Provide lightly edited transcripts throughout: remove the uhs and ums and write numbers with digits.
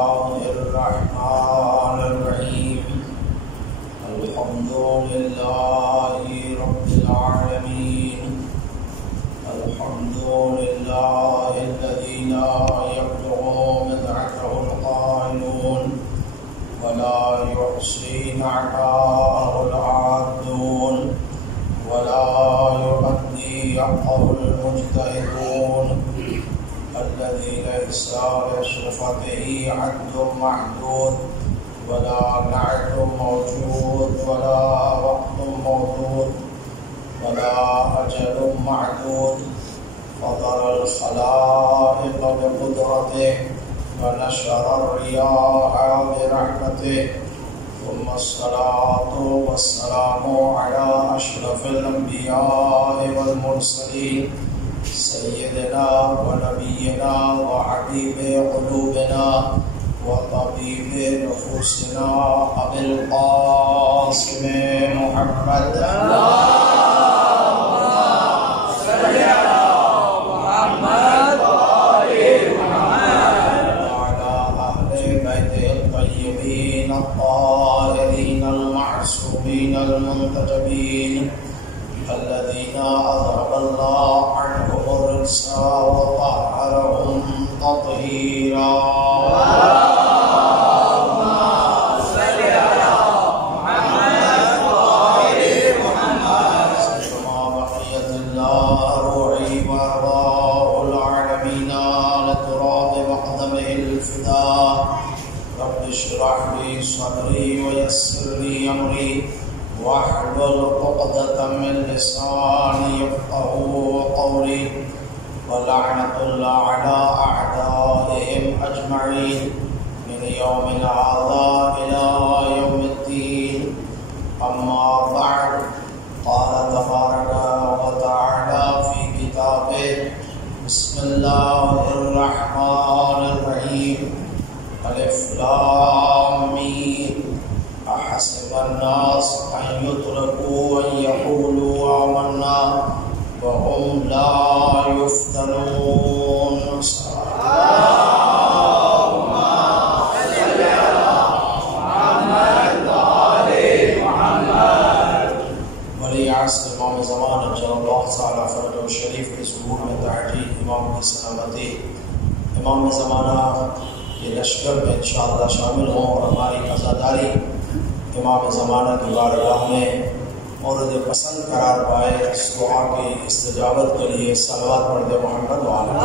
الله الرحمن الرحيم الحمد لله رب العالمين الحمد لله الذي لا يبلغ مدعته القائلون ولا يحصي نعماءه العادون ولا يؤدي حقه المجتهدون الذي ليس لشرفته عد محدود ولا نعت موجود ولا وقت موجود ولا أجل معدود فطر الخلائق بقدرته ونشر الرياح برحمته ثم الصلاة والسلام على أشرف الأنبياء والمرسلين سيدنا ونبينا وحبيب قلوبنا وطبيب نفوسنا أبي القاسم محمد اللهم صل على محمد وآل محمد وعلى أهل بيته الطيبين الطاهرين المعصومين المنتجبين الذين أذهب الله عنهم الرجس وطهرهم تطهيرا اللهم صل على محمد وآل محمد كما بقيت الله روحي وأرواح العالمين على تراب مقدمه الفداء رب اشرح لي صدري ويسر لي أمري واحلل عقدة من لساني يفقهوا قولي ولعنة الله على أعدائهم أجمعين من يوم هذا إلى يوم الدين أما بعد قال تبارك وتعالى في كتابه بسم الله الرحمن الرحيم ألف لام ميم أحسب الناس أن يتركوا أن يقولوا آمنا وهم لا يفتنون اللهم صل على محمد وآل محمد ولی عصر امام زمان اجل اللہ تعالی فرجہ شریف کے ظہور میں تعجیل امام کی سلامتی امام زمانہ یہ لشکر میں انشاءاللہ شامل ہوں اور ہماری عزاداری امام زمانہ کی بارگاہ میں مورد پسند قرار پائے اس دعا کی استجابت کے لیے صلوات پڑھ دے محمد وعلی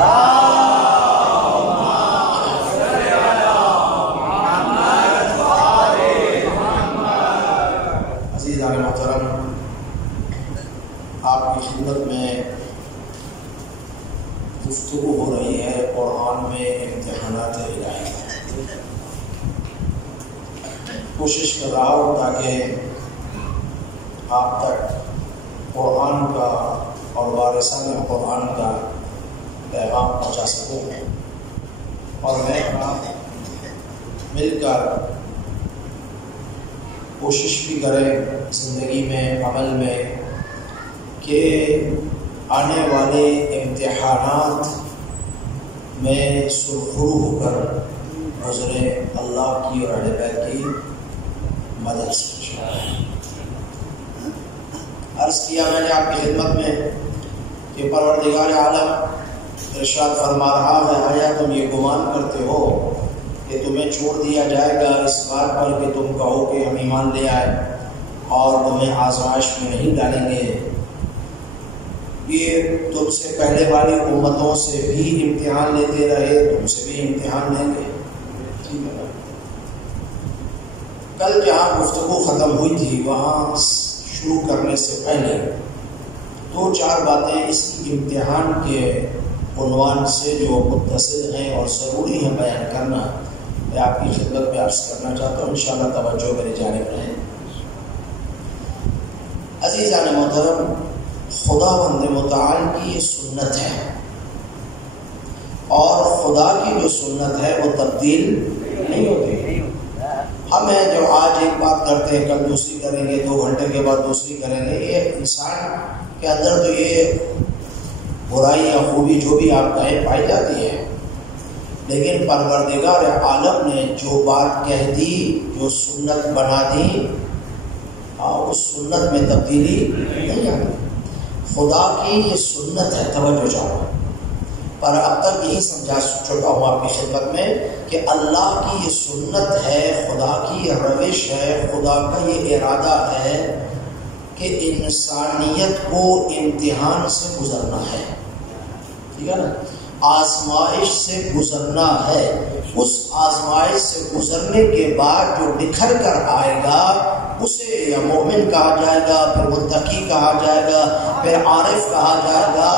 عزیزان محترم آپ کی خدمت میں گفتگو ہو رہی ہے قرآن میں امتحانات الہی کوشش کر رہا ہوں تاکہ آپ تک قرآن کا اور وارثان قرآن کا پیغام پہنچا سکوں اور میں مل کر کوشش بھی کریں زندگی میں عمل میں کہ آنے والے امتحانات میں سرخرو ہو کر گزرے اللہ کی اور اہل بیت کی مدد سے عرض کیا میں نے آپ کی خدمت میں کہ پروردگار عالم ارشاد فرما رہا ہے آیا تم یہ گمان کرتے ہو کہ تمہیں چھوڑ دیا جائے گا اس بات پر کہ تم کہو کہ ہم ایمان لے آئے اور تمہیں آزمائش میں نہیں ڈالیں گے یہ تم سے پہلے والی امتوں سے بھی امتحان لیتے رہے تم سے بھی امتحان لیں گے کل جہاں گفتگو ختم ہوئی تھی وہاں شروع کرنے سے پہلے دو چار باتیں اس امتحان کے عنوان سے جو متصل ہیں اور ضروری ہے بیان کرنا میں آپ کی خدمت میں عرض کرنا چاہتا ہوں انشاءاللہ توجہ میری جانب رہے عزیزان محترم خداوند متعال کی یہ سنت ہے اور خدا کی جو سنت ہے وہ تبدیل نہیں ہوتی ہم ہیں جو آج ایک بات کرتے ہیں کل دوسری کریں گے 2 گھنٹے کے بعد دوسری کریں گے یہ انسان کے اندر تو یہ برائی یا خوبی جو بھی آپ کہیں پائی جاتی ہے لیکن پروردگار عالم نے جو بات کہہ دی، جو سنت بنا دی، اس سنت میں تبدیلی نہیں آئی۔ خدا کی یہ سنت ہے، توجہ چاہوں، پر اب تک یہی سمجھا چکا ہوں آپ کی خدمت میں کہ اللہ کی یہ سنت ہے، خدا کی یہ روش ہے، خدا کا یہ ارادہ ہے کہ انسانیت کو امتحان سے گزرنا ہے، ٹھیک ہے نا، آزمائش سے گزرنا ہے۔ اس آزمائش سے گزرنے کے بعد جو نکھر کر آئے گا اسے یا مومن کہا جائے گا، پھر متقی کہا جائے گا، پھر عارف کہا جائے گا،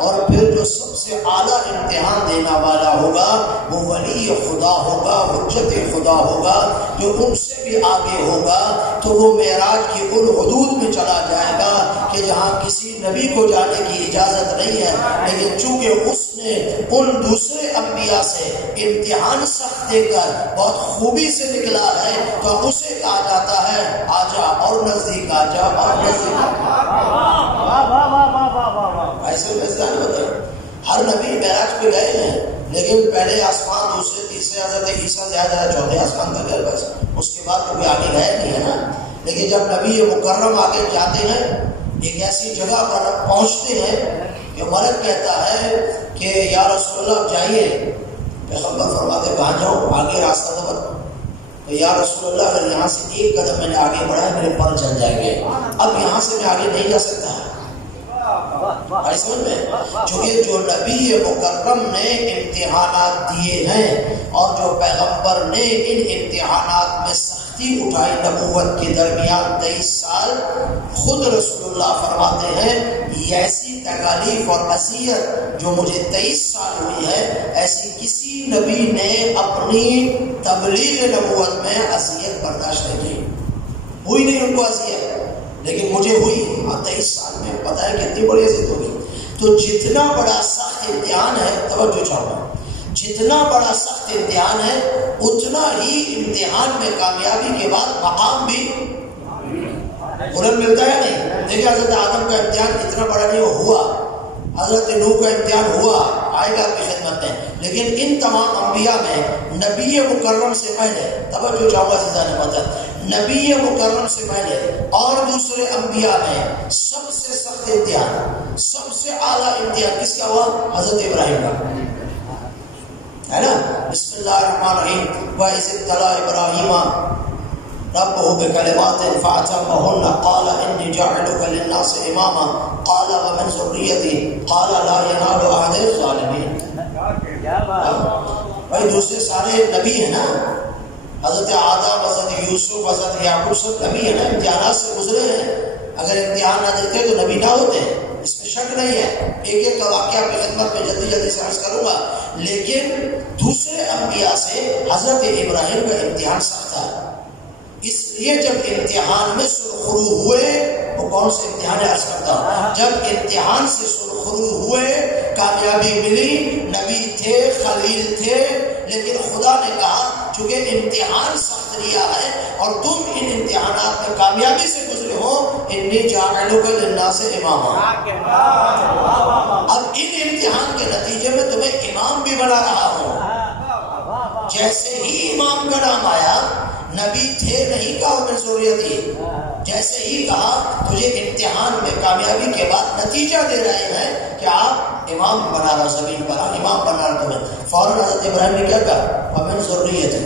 اور پھر جو سب سے اعلیٰ امتحان دینا والا ہوگا وہ ولی خدا ہوگا، حجت خدا ہوگا، جو ان سے بھی آگے ہوگا۔ تو وہ معراج کی ان حدود میں چلا جائے گا کہ جہاں کسی نبی کو جانے کی اجازت نہیں ہے، لیکن چونکہ اس نے ان دوسرے انبیاء سے امتحان سخت دے کر بہت خوبی سے نکلا ہے تو اسے کہا جاتا ہے آجا اور نزدیک آجا اور نزدیک آجا۔ ایسے ویسے نہیں ہوتا، ہر نبی معراج پہ گئے ہیں، لیکن پہلے آسمان، دوسرے تیسرے، حضرت عیسیٰ سے آیا چوتھے آسمان تک گئے، بس اس کے بعد کوئی آگے گئے نہیں ہے نا۔ لیکن جب نبی مکرم آگے جاتے ہیں، ایک ایسی جگہ پر پہنچتے ہیں کہ ملک کہتا ہے کہ یا رسول اللہ جائیے، پیغمبر فرماتے کہاں جاؤں، آگے راستہ تو بتا۔ تو یا رسول اللہ اگر یہاں سے ایک قدم میں نے آگے بڑھا ہے میرے پر چل جائیں گے، اب یہاں سے میں آگے نہیں جا سکتا ہے۔ سمجھ میں، چونکہ جو نبی مکرم نے امتحانات دیے ہیں اور جو پیغمبر نے ان امتحانات میں سختی اٹھائی، نبوت کے درمیان 23 سال، خود رسول اللہ فرماتے ہیں ایسی تکالیف اور اذیت جو مجھے 23 سال ہوئی ہے ایسی کسی نبی نے اپنی تبلیغ نبوت میں اذیت برداشت نہیں کی، ہوئی نہیں ان کو اذیت، لیکن مجھے ہوئی 23 سال میں، پتہ ہے کتنی بڑی اذیت ہوگی۔ تو جتنا بڑا سخت امتحان ہے، توجہ چاہوں، جتنا بڑا سخت امتحان ہے اتنا ہی امتحان میں کامیابی کے بعد مقام بھی بلند ملتا ہے نہیں۔ دیکھیں حضرت آدم کا امتحان اتنا بڑا نہیں ہوا، حضرت نوح کا امتحان ہوا، آئے گا آپ کی خدمت میں، لیکن ان تمام انبیاء میں نبی مکرم سے پہلے، توجہ چاہوں گا عزیزان مطلب، نبی مکرم سے پہلے اور دوسرے انبیاء میں سب سے سخت امتحان، سب سے اعلیٰ امتحان کس کا ہوا؟ حضرت ابراہیم کا، ہے نا۔ بسم اللہ الرحمن الرحیم، وَإِذِ ابْتَلَىٰ إِبْرَاهِيمَ رَبُّهُ بِكَلِمَاتٍ فَأَتَمَّهُنَّ قَالَ إِنِّي جَاعِلُكَ لِلنَّاسِ إِمَامًا قَالَ وَمِنْ ذُرِّيَّتِي قَالَ لَا يَنَالُ عَهْدِ الظَّالِمِينَ۔ بھائی دوسرے سارے نبی ہیں نا، حضرت آدم، حضرت یوسف، حضرت یعقوب سب نبی ہیں نا، امتحانات سے گزرے ہیں، اگر امتحان نہ دیتے تو نبی نہ ہوتے، اس میں شک نہیں ہے۔ ایک ایک کا واقعہ کی خدمت میں جلدی جلدی سے عرض کروں گا، لیکن دوسرے انبیاء سے حضرت ابراہیم کا امتحان سخت تھا، اس لیے جب امتحان میں سرخرو ہوئے، وہ کون سے امتحان عرض کرتا ہوں، جب امتحان سے سرخرو ہوئے، کامیابی ملی، نبی تھے، خلیل تھے، لیکن خدا نے کہا چونکہ امتحان سخت لیا ہے اور تم ان امتحانات میں کامیابی سے گزرے ہو، انی جاعلک للناس اماما، اب ان امتحان کے نتیجے میں تمہیں امام بھی بنا رہا ہوں۔ جیسے ہی امام کا نام آیا، نبی تھے نہیں کہا من ذریتی، جیسے ہی کہا تجھے امتحان میں کامیابی کے بعد نتیجہ دے رہے ہیں کہ آپ امام بنا رہا زمین پر، امام بنا رہا تمہیں، فوراً حضرت ابراہیم نے کیا کہا؟ وَمِن ذُرِّيَّتِي،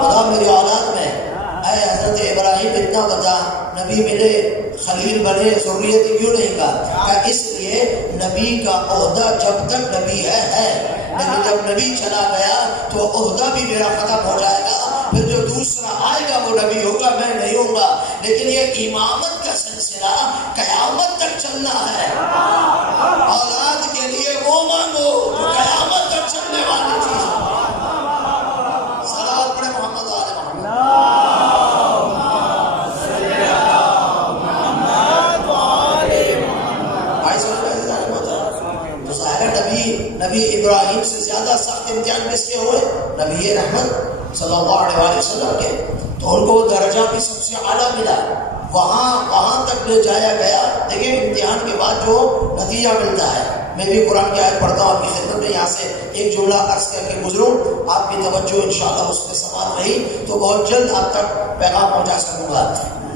خدا میری اولاد میں، اے حضرت ابراہیم اتنا بتا، نبی ملے، خلیل بنے، ذریتی کیوں نہیں کہا؟ اس لیے نبی کا عہدہ جب تک نبی ہے، لیکن جب نبی چلا گیا تو عہدہ بھی میرا ختم ہو جائے گا، پھر جو دوسرا آئے گا وہ نبی ہوگا، میں نہیں ہوں گا، لیکن یہ امامت کا سلسلہ قیامت تک چلنا ہے۔ اولاد کے لیے وہ مانگو جو قیامت تک چلنے والی چیز ہے۔ صلوات پڑھے محمد آل محمد۔ نبی ابراہیم سے زیادہ سخت امتحان کس کے ہوئے؟ نبی رحمت صلی اللہ علیہ وسلم کے، تو ان کو درجہ بھی سب سے اعلیٰ ملا، وہاں تک لے جایا گیا۔ دیکھیں امتحان کے بعد جو نتیجہ ملتا ہے، میں بھی قرآن کی آیت پڑھتا ہوں آپ کی خدمت میں، یہاں سے ایک جملہ عرض کر کے گزروں، آپ کی توجہ انشاءاللہ اس پہ سماعت رہی تو بہت جلد آپ تک پیغام پہنچا سکوں گا۔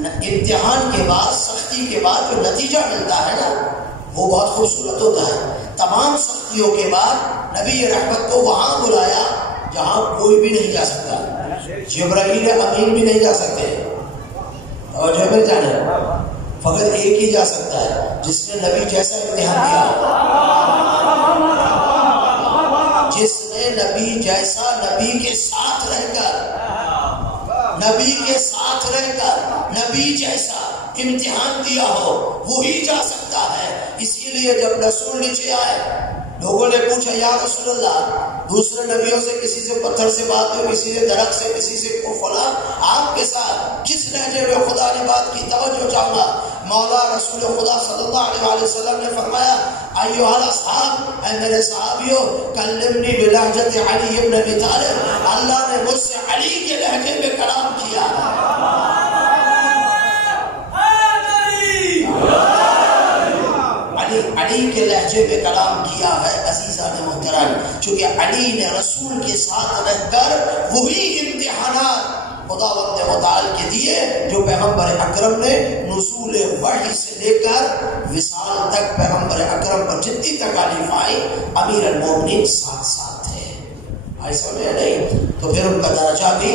امتحان کے بعد، سختی کے بعد جو نتیجہ ملتا ہے نا، وہ بہت خوبصورت ہوتا ہے۔ تمام سختیوں کے بعد نبی رحمت کو وہاں بلایا جہاں کوئی بھی نہیں جا سکتا، جبرائیل امین بھی نہیں جا سکتے، اور جبر جانے فقط ایک ہی جا سکتا ہے جس نے نبی جیسا امتحان دیا، جس نے نبی جیسا، نبی کے ساتھ رہ کر، نبی کے ساتھ رہ کر نبی جیسا امتحان دیا ہو، وہی جا سکتا ہے۔ اسی لیے جب رسول نیچے آئے، لوگوں نے پوچھا یا رسول اللہ، دوسرے نبیوں سے کسی سے پتھر سے بات ہوئی، کسی سے درخت سے، کسی سے فلاں، آپ کے ساتھ کس لہجے میں خدا نے بات کی؟ توجہ چاہوں گا۔ مولا رسول خدا صلی اللہ علیہ وسلم نے فرمایا ایھا الاصحاب، اے میرے صحابیوں، کلمنی بلہجۃ علی ابن ابی طالب، اللہ نے مجھ سے علی کے لہجے میں کلام کیا۔ علی کے لہجے میں کلام کیا ہے۔ عزیزان محترم، چونکہ علی نے رسول کے ساتھ رہ کر وہی امتحانات خداوند متعال کے دیے جو پیغمبر اکرم نے نزول وحی سے لے کر وصال تک پیغمبر اکرم پر جتنی تکالیف آئی، امیر المومنین ساتھ ساتھ تھے۔ ایسا میں نہیں تو پھر ان کا درجہ بھی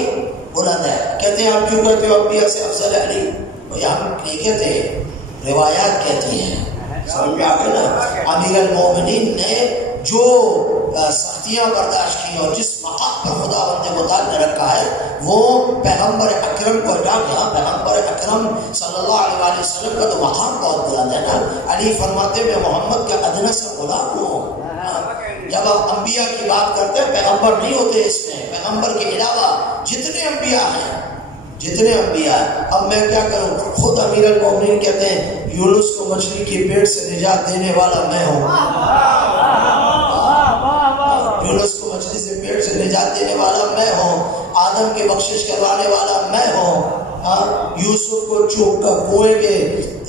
بلند ہے۔ کہتے ہیں آپ کیوں کہتے ہو انبیاء سے افضل علی؟ ہم نہیں کہتے، روایات کہتی ہیں، سمجھ میں آگے نا۔ امیر المومنین نے جو سختیاں برداشت کی اور جس مقام پر خداوند متعال نے رکھا ہے، وہ پیغمبر اکرم کو ہٹا گیا۔ پیغمبر اکرم صلی اللہ علیہ وسلم کا تو مقام بہت بلند ہے نا۔ علی فرماتے میں محمد کا ادنا سے غلام ہوں۔ جب آپ انبیاء کی بات کرتے ہیں، پیغمبر نہیں ہوتے اس میں، پیغمبر کے علاوہ جتنے انبیاء ہیں، جتنے انبیاء۔ اب میں کیا کروں؟ خود امیر المومنین کہتے ہیں یونس کو مچھلی کی پیٹ سے نجات دینے والا میں ہوں، یونس کو مچھلی سے پیٹ سے نجات دینے والا میں ہوں، آدم کے بخشش کروانے والا میں ہوں، یوسف کو چوک کر کنویں کے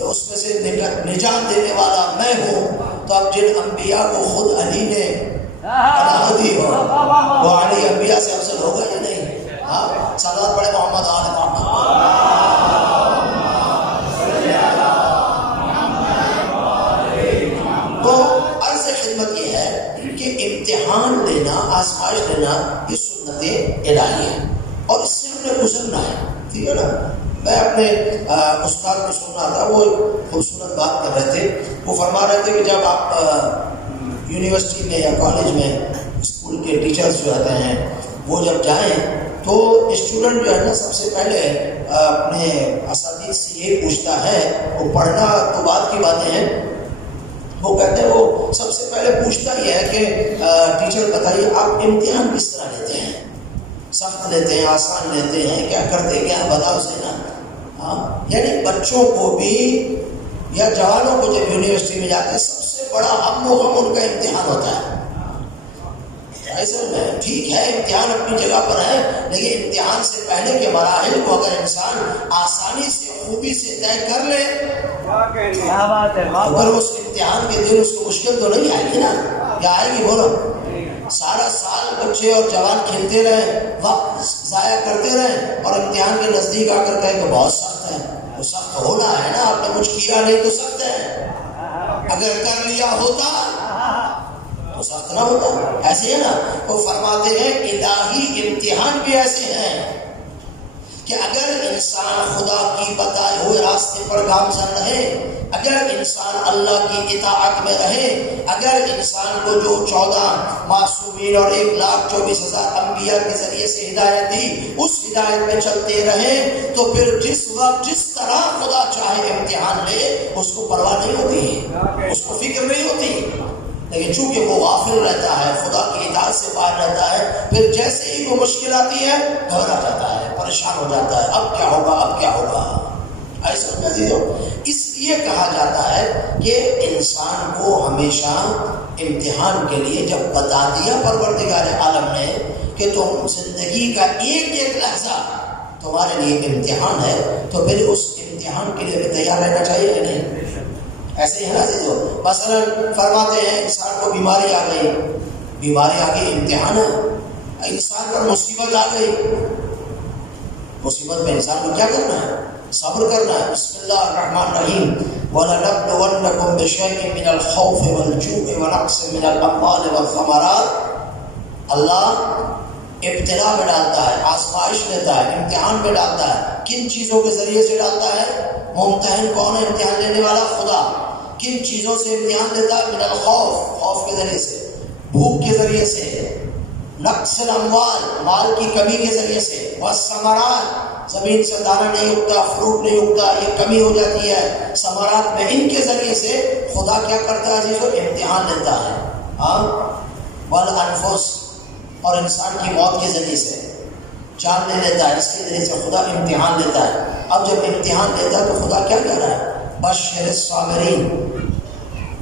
اس میں سے نجات دینے والا میں ہوں۔ تو اب جن انبیاء کو خود علی نے پناہ دی ہو، وہ علی انبیاء سے افضل ہوگا یا نہیں؟ صلوات پڑھے محمد آل محمد۔ تو عرض خدمت یہ ہے کہ امتحان لینا، آزمائش لینا، یہ سنت الہی ہے اور اس سے ہمیں گزرنا ہے، ٹھیک ہے نا۔ میں اپنے استاد کو سن رہا تھا، وہ خوبصورت بات کر رہے تھے۔ وہ فرما رہے تھے کہ جب آپ یونیورسٹی میں یا کالج میں اسکول کے ٹیچرز جو رہتے ہیں، وہ جب جائیں تو اسٹوڈنٹ جو ہے نا سب سے پہلے اپنے اساتذہ سے یہ پوچھتا ہے، وہ پڑھنا تو بعد کی باتیں ہیں، وہ کہتے ہیں وہ سب سے پہلے پوچھتا یہ ہے کہ ٹیچر بتائیے آپ امتحان کس طرح لیتے ہیں، سخت لیتے ہیں، آسان لیتے ہیں، کیا کرتے کیا بتاؤ سے نا۔ یعنی بچوں کو بھی یا جوانوں کو جب یونیورسٹی میں جاتے ہیں، سب سے بڑا ہم و غم ان کا امتحان ہوتا ہے۔ ایسا نہیں، ٹھیک ہے امتحان اپنی جگہ پر ہے، لیکن امتحان سے پہلے کے مراحل کو اگر انسان آسانی سے خوبی سے طے کر لے تو پھر اس امتحان کے دن اس کو مشکل تو نہیں آئے گی نا، یا آئے گی؟ بولو۔ سارا سال بچے اور جوان کھیلتے رہے، وقت ضائع کرتے رہے، اور امتحان کے نزدیک آ کر کہے کہ بہت سخت ہے، تو سخت ہونا ہے نا، آپ نے کچھ کیا نہیں تو سخت ہے، اگر کر لیا ہوتا تو سخت نہ ہوتا۔ ایسے ہے نا، وہ فرماتے ہیں الہی امتحان بھی ایسے ہیں کہ اگر انسان خدا کی بتائے ہوئے راستے پر گامزن رہے، اگر انسان اللہ کی اطاعت میں رہے، اگر انسان کو جو 14 معصومین اور 1,24,000 انبیاء کے ذریعے سے ہدایت دی، اس ہدایت میں چلتے رہے، تو پھر جس وقت جس طرح خدا چاہے امتحان لے، اس کو پرواہ نہیں ہوتی، اس کو فکر نہیں ہوتی۔ لیکن چونکہ وہ غافل رہتا ہے، خدا کی اطاعت سے باہر رہتا ہے، پھر جیسے ہی وہ مشکل آتی ہے گھبرا جاتا ہے، پریشان ہو جاتا ہے، اب کیا ہوگا، اب کیا ہوگا۔ ایسا نہیں ہو، اس لیے کہا جاتا ہے کہ انسان کو ہمیشہ امتحان کے لیے جب بتا دیا پروردگار عالم نے کہ تم زندگی کا ایک ایک لحظہ تمہارے لیے امتحان ہے، تو پھر اس امتحان کے لیے بھی تیار رہنا چاہیے کہ نہیں؟ ایسے ہی ہے نا، مثلا فرماتے ہیں انسان کو بیماری آ گئی، بیماری آ گئی امتحان ہے، انسان پر مصیبت آ گئی، مصیبت میں انسان کو کیا کرنا ہے؟ صبر کرنا ہے۔ بسم اللہ الرحمن الرحیم، وَلَنَبْلُوَنَّكُمْ بِشَيْءٍ مِّنَ الْخَوْفِ وَالْجُوعِ وَنَقْصٍ مِّنَ الْأَمْوَالِ وَالثَّمَرَاتِ۔ اللہ ابتلا میں ڈالتا ہے، آزمائش لیتا ہے، امتحان میں ڈالتا ہے۔ کن چیزوں کے ذریعے سے ڈالتا ہے؟ ممتحن کون ہے؟ امتحان لینے والا خدا۔ کن چیزوں سے امتحان دیتا ہے؟ من الخوف، خوف کے ذریعے سے، بھوک کے ذریعے سے، نقص الاموال، مال کی کمی کے ذریعے سے، والثمرات، زمین سے دانہ نہیں اگتا، فروٹ نہیں اگتا، یہ کمی ہو جاتی ہے ثمرات میں، ان کے ذریعے سے خدا کیا کرتا ہے عزیزو؟ امتحان لیتا ہے۔ ہاں، والانفس، اور انسان کی موت کے ذریعے سے جان لے لیتا ہے، اس کے ذریعے سے خدا امتحان لیتا ہے۔ اب جب امتحان لیتا ہے تو خدا کیا کہہ رہا ہے؟ بشر الصابرین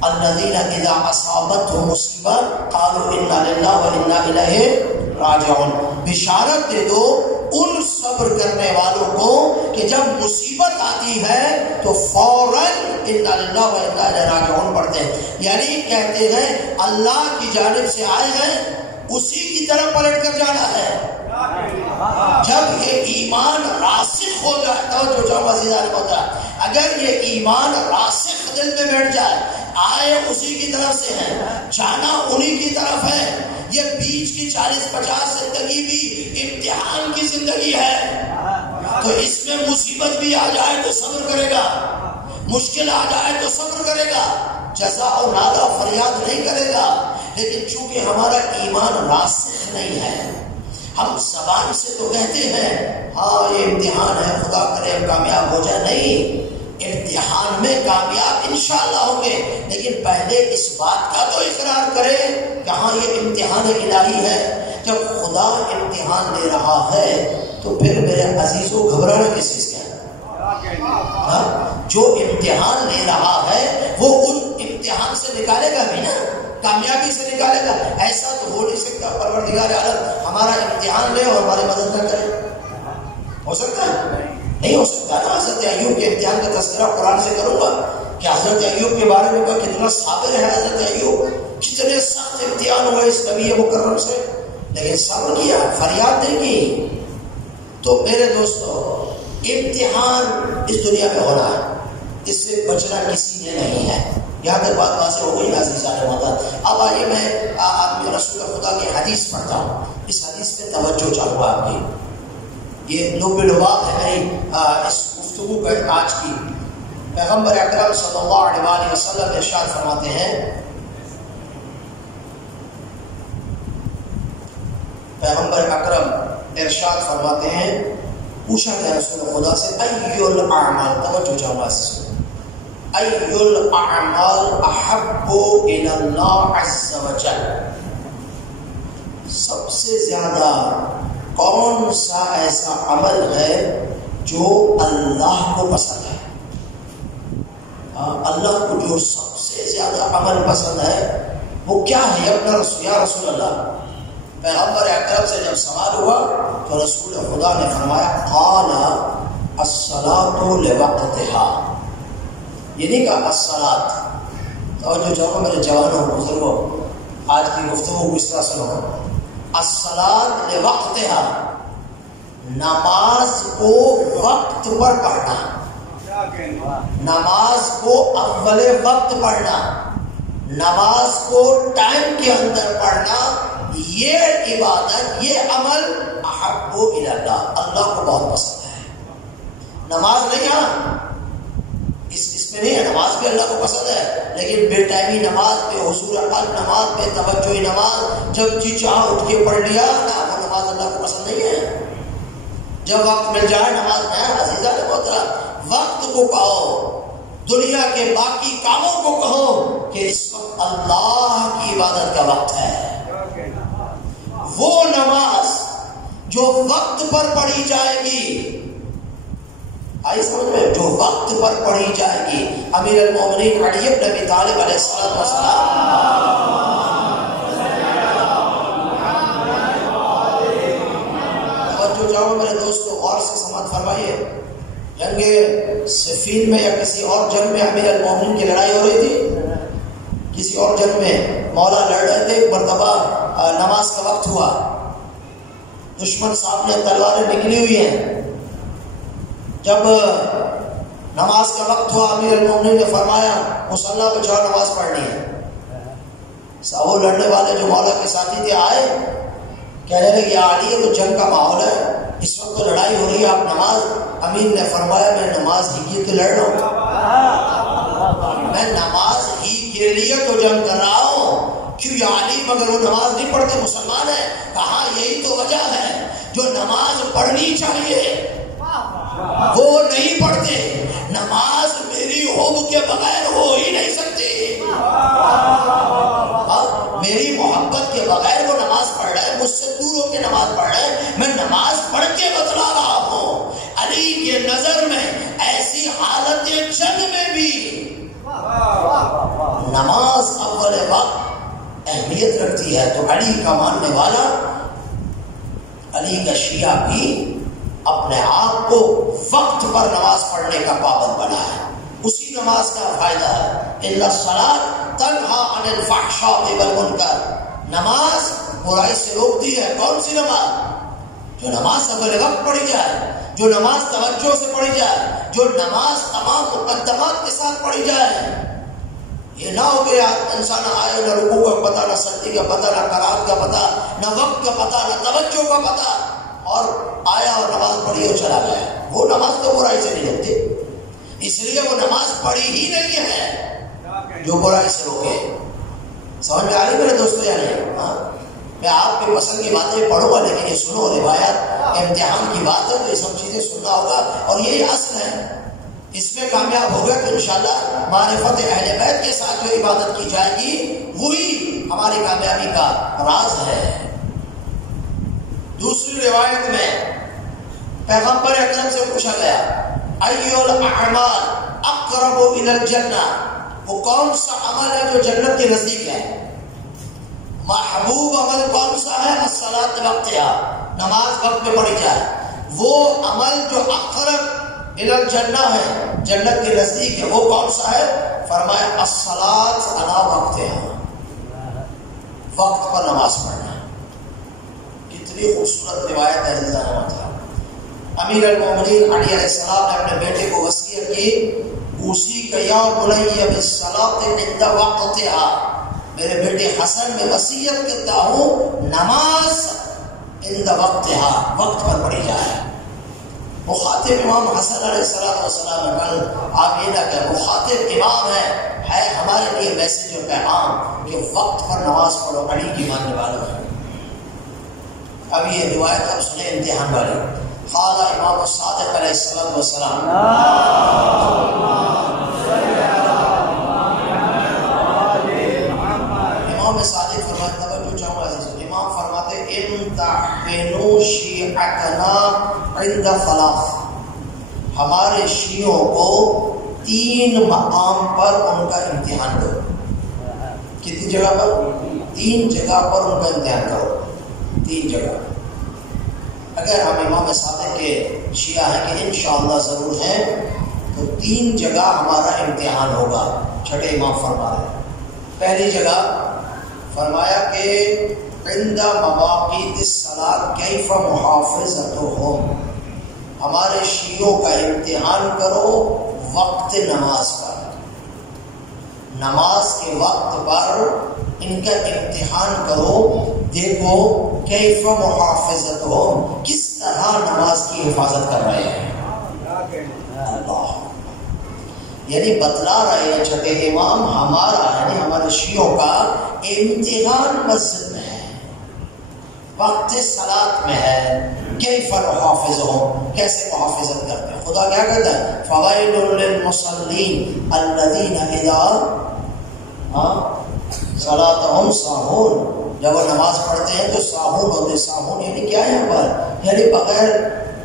الذین اذا اصابتهم مصیبہ قالوا انا للہ وانا الیہ راجعون۔ بشارت دے دو ان صبر کرنے والوں کو کہ جب مصیبت آتی ہے تو فوراً انا للہ وانا الیہ راجعون پڑھتے ہیں، یعنی کہتے ہیں اللہ کی جانب سے آئے ہیں، اسی کی طرف پلٹ کر جانا ہے۔ جب یہ ایمان راسخ ہو جائے، توجہ چاہوں عزیزان ہوتا ہے، اگر یہ ایمان راسخ دل میں بیٹھ جائے، آئے اسی کی طرف سے ہے، جانا انہی کی طرف ہے، یہ بیچ کی 40-50 زندگی بھی امتحان کی زندگی ہے، تو اس میں مصیبت بھی آ جائے تو صبر کرے گا، مشکل آ جائے تو صبر کرے گا، جزا اور نادا فریاد نہیں کرے گا۔ لیکن چونکہ ہمارا ایمان راسخ نہیں ہے، ہم زبان سے تو کہتے ہیں ہاں یہ امتحان ہے، خدا کرے ہم کامیاب ہو جائے، نہیں، امتحان میں کامیاب انشاءاللہ ہوں گے، لیکن پہلے اس بات کا تو اقرار کرے کہ ہاں یہ امتحان الہی ہے۔ جب خدا امتحان لے رہا ہے تو پھر میرے عزیزوں گھبرانا کس چیز کا ہے؟ جو امتحان لے رہا ہے وہ ان امتحان سے نکالے گا بھی نا، کامیابی سے نکالے گا۔ ایسا تو ہو نہیں سکتا پروردگار عالم ہمارا امتحان لے اور ہماری مدد نہ کرے، ہو سکتا ہے؟ نہیں ہو سکتا نا۔ حضرت ایوب کے امتحان کا تذکرہ قرآن سے کروں گا کہ حضرت ایوب کے بارے میں کہا کتنا صابر ہے حضرت ایوب، کتنے سخت امتحان ہوئے اس نبی مکرم سے، لیکن صبر کیا، فریاد نہیں کی۔ تو میرے دوستو، امتحان اس دنیا میں ہونا ہے، اس سے بچنا کسی نے نہیں ہے۔ یہاں تک بات واضح ہو گئی عزیزان محترم۔ اب آئیے میں آپ رسول خدا کی حدیث پڑھتا ہوں، اس حدیث پہ توجہ چاہوں گا آپ کی، یہ لب لباب ہے میری اس گفتگو کا آج کی۔ پیغمبر اکرم صلی اللہ علیہ وسلم ارشاد فرماتے ہیں، پیغمبر اکرم ارشاد فرماتے ہیں، پوچھا گیا رسول خدا سے ای الاعمال، توجہ چاہوں گا، ای الاعمال احب الی اللہ عز وجل، سب سے زیادہ کون سا ایسا عمل ہے جو اللہ کو پسند ہے؟ اللہ کو جو سب سے زیادہ عمل پسند ہے وہ کیا ہے یا رسول اللہ؟ پیغمبر اکرم سے جب سوال ہوا تو رسول خدا نے فرمایا قال الصلاۃ لوقتها، یہ نہیں کہا الصلاۃ، توجہ چاہوں میرے جوانوں بزرگوں، آج کی گفتگو کس طرح سنو، الصلاۃ لوقتها، نماز کو وقت پر پڑھنا، نماز کو اول وقت پڑھنا، نماز کو ٹائم کے اندر پڑھنا، یہ عبادت، یہ عمل احب الی اللہ، اللہ کو بہت پسند ہے۔ نماز نہیں، ہاں اس میں نہیں ہے، نماز بھی اللہ کو پسند ہے، لیکن بے ٹائمی نماز پہ، حضور قلب نماز پہ، توجہ نماز جب جی چاہ اٹھ کے پڑھ لیا نا، وہ نماز اللہ کو پسند نہیں ہے۔ جب وقت مل جائے نماز میں، عزیزہ نے محترم، وقت کو کہو، دنیا کے باقی کاموں کو کہو کہ اس وقت اللہ کی عبادت کا وقت ہے۔ وہ نماز جو وقت پر پڑھی جائے گی، آئی سمجھ میں، جو وقت پر پڑھی جائے گی، امیر المومنین علی بن ابی طالب علیہ السلام چاہوں گا میرے دوستو غور سے سماعت فرمائیے، جنگ صفین میں یا کسی اور جنگ میں امیر المومنین کی لڑائی ہو رہی تھی، کسی اور جنگ میں مولا لڑ رہے تھے، ایک مرتبہ نماز کا وقت ہوا، دشمن سامنے تلواریں نکلی ہوئی ہیں، جب نماز کا وقت ہوا امیر المومنین نے فرمایا مصلی پہ جاؤ نماز پڑھنی ہے۔ وہ لڑنے والے جو مولا کے ساتھی تھے آئے، کہنے لگے یا علی یہ تو جنگ کا ماحول ہے، اس وقت تو لڑائی ہو رہی ہے، آپ نماز۔ امیر نے فرمایا میں نماز ہی کے تو لڑ رہا ہوں، میں نماز ہی کے لیے تو جنگ کر رہا ہوں، کیوں یا علی مگر وہ نماز نہیں پڑھتے مسلمان ہیں؟ کہا یہی تو وجہ ہے، جو نماز پڑھنی چاہیے وہ نہیں پڑھتے، نماز میری حب کے بغیر ہو ہی نہیں سکتی، میری محبت کے بغیر وہ نماز پڑھ رہا ہے، مجھ سے دور ہو کے نماز پڑھ رہا ہے، میں نماز پڑھ کے بتلا رہا ہوں۔ علی کے نظر میں ایسی حالت جنگ میں بھی نماز اول وقت اہمیت رکھتی ہے، تو علی کا ماننے والا، علی کا شیعہ بھی اپنے آپ کو وقت پر نماز پڑھنے کا پابند بنا ہے، اسی نماز کا فائدہ ہے۔ ان الصلاۃ تنہی عن الفحشاء والمنکر، نماز برائی سے روکتی ہے۔ کون سی نماز؟ جو نماز اول وقت پڑھی جائے، جو نماز توجہ سے پڑھی جائے، جو نماز تمام مقدمات کے ساتھ پڑھی جائے۔ یہ نہ ہو کہ انسان آئے نہ رکوع کا پتہ، نہ سجدے کا پتہ، نہ قرات کا پتہ، نہ وقت کا پتہ، نہ توجہ کا پتہ، اور آیا اور نماز پڑھی اور چلا گیا۔ وہ نماز تو برائی سے نہیں روکتی، اس لیے وہ نماز پڑھی ہی نہیں ہے جو برائی سے روکے۔ سمجھ میں آ رہی میرے دوستو یا نہیں؟ میں آپ کے پسند کی باتیں پڑھوں گا، لیکن یہ سنو، روایت امتحان کی بات ہے تو یہ سب چیزیں سننا ہوگا، اور یہی اصل ہے۔ اس میں کامیاب ہو گئے تو انشاءاللہ معرفت اہل بیت کے ساتھ جو عبادت کی جائے گی وہی ہماری کامیابی کا راز ہے۔ دوسری روایت میں پیغمبر اکرم سے پوچھا گیا ای الاعمال اقرب الی الجنہ، وہ کون سا عمل ہے جو جنت کے نزدیک ہے؟ محبوب عمل کون سا ہے؟ الصلاۃ وقتہا، نماز وقت میں پڑھی جائے۔ وہ عمل جو اقرب الی الجنہ ہے، جنت کے نزدیک ہے، وہ کون سا ہے؟ فرمایا الصلاۃ علی وقتہا، وقت پر نماز پڑھنا۔ کتنی خوبصورت روایت ہے عزیزان محترم۔ امیر المومنین علی علیہ السلام نے اپنے بیٹے کو وصیت کی اوصیک یا بنی بالصلاۃ عند وقتہا، میرے بیٹے حسن میں وصیت کرتا ہوں نماز عند وقتہا، وقت پر پڑھی جائے۔ مخاطب امام حسن علیہ السلام ہے، کل آپ یہ نہ کہ مخاطب امام ہے ہمارے لیے میسج اور پیغام کہ وقت پر نماز پڑھو، علی کی ماننے والوں ہے۔ اب یہ روایت آپ سنیں امتحان والی۔ قال امام الصادق علیہ السلام، امام صادق فرماتے، توجہ چاہوں گا، امام فرماتے امتحنوا شیعتنا عند ثلاث، ہمارے شیعوں کو 3 مقام پر ان کا امتحان دو۔ کتنی جگہ پر؟ 3 جگہ پر ان کا امتحان کرو، 3 جگہ۔ اگر ہم امام صادق کے شیعہ ہیں کہ انشاءاللہ ضرور ہیں، تو 3 جگہ ہمارا امتحان ہوگا۔ چھٹے امام فرما رہے ہیں، پہلی جگہ فرمایا کہ عند مواقیت الصلاۃ کیف محافظتہم، ہمارے شیعوں کا امتحان کرو وقت نماز پر، نماز کے وقت پر ان کا امتحان کرو، دیکھو کیف محافظتہم، کس طرح نماز کی حفاظت کر رہے ہیں۔ اللہ یعنی بتلا رہے ہیں چھٹے امام، ہمارا یعنی ہمارے شیعوں کا امتحان مسجد میں ہے، وقت صلاۃ میں ہے، کیف نحافظہم، کیسے محافظت کرتے ہیں۔ خدا کیا کہتا ہے؟ فویل للمصلین الذین اذا صلاتہم ساہون، جب وہ نماز پڑھتے ہیں تو ساہون ہوتے۔ ساہون یعنی کیا ہے یہاں پر؟ یعنی بغیر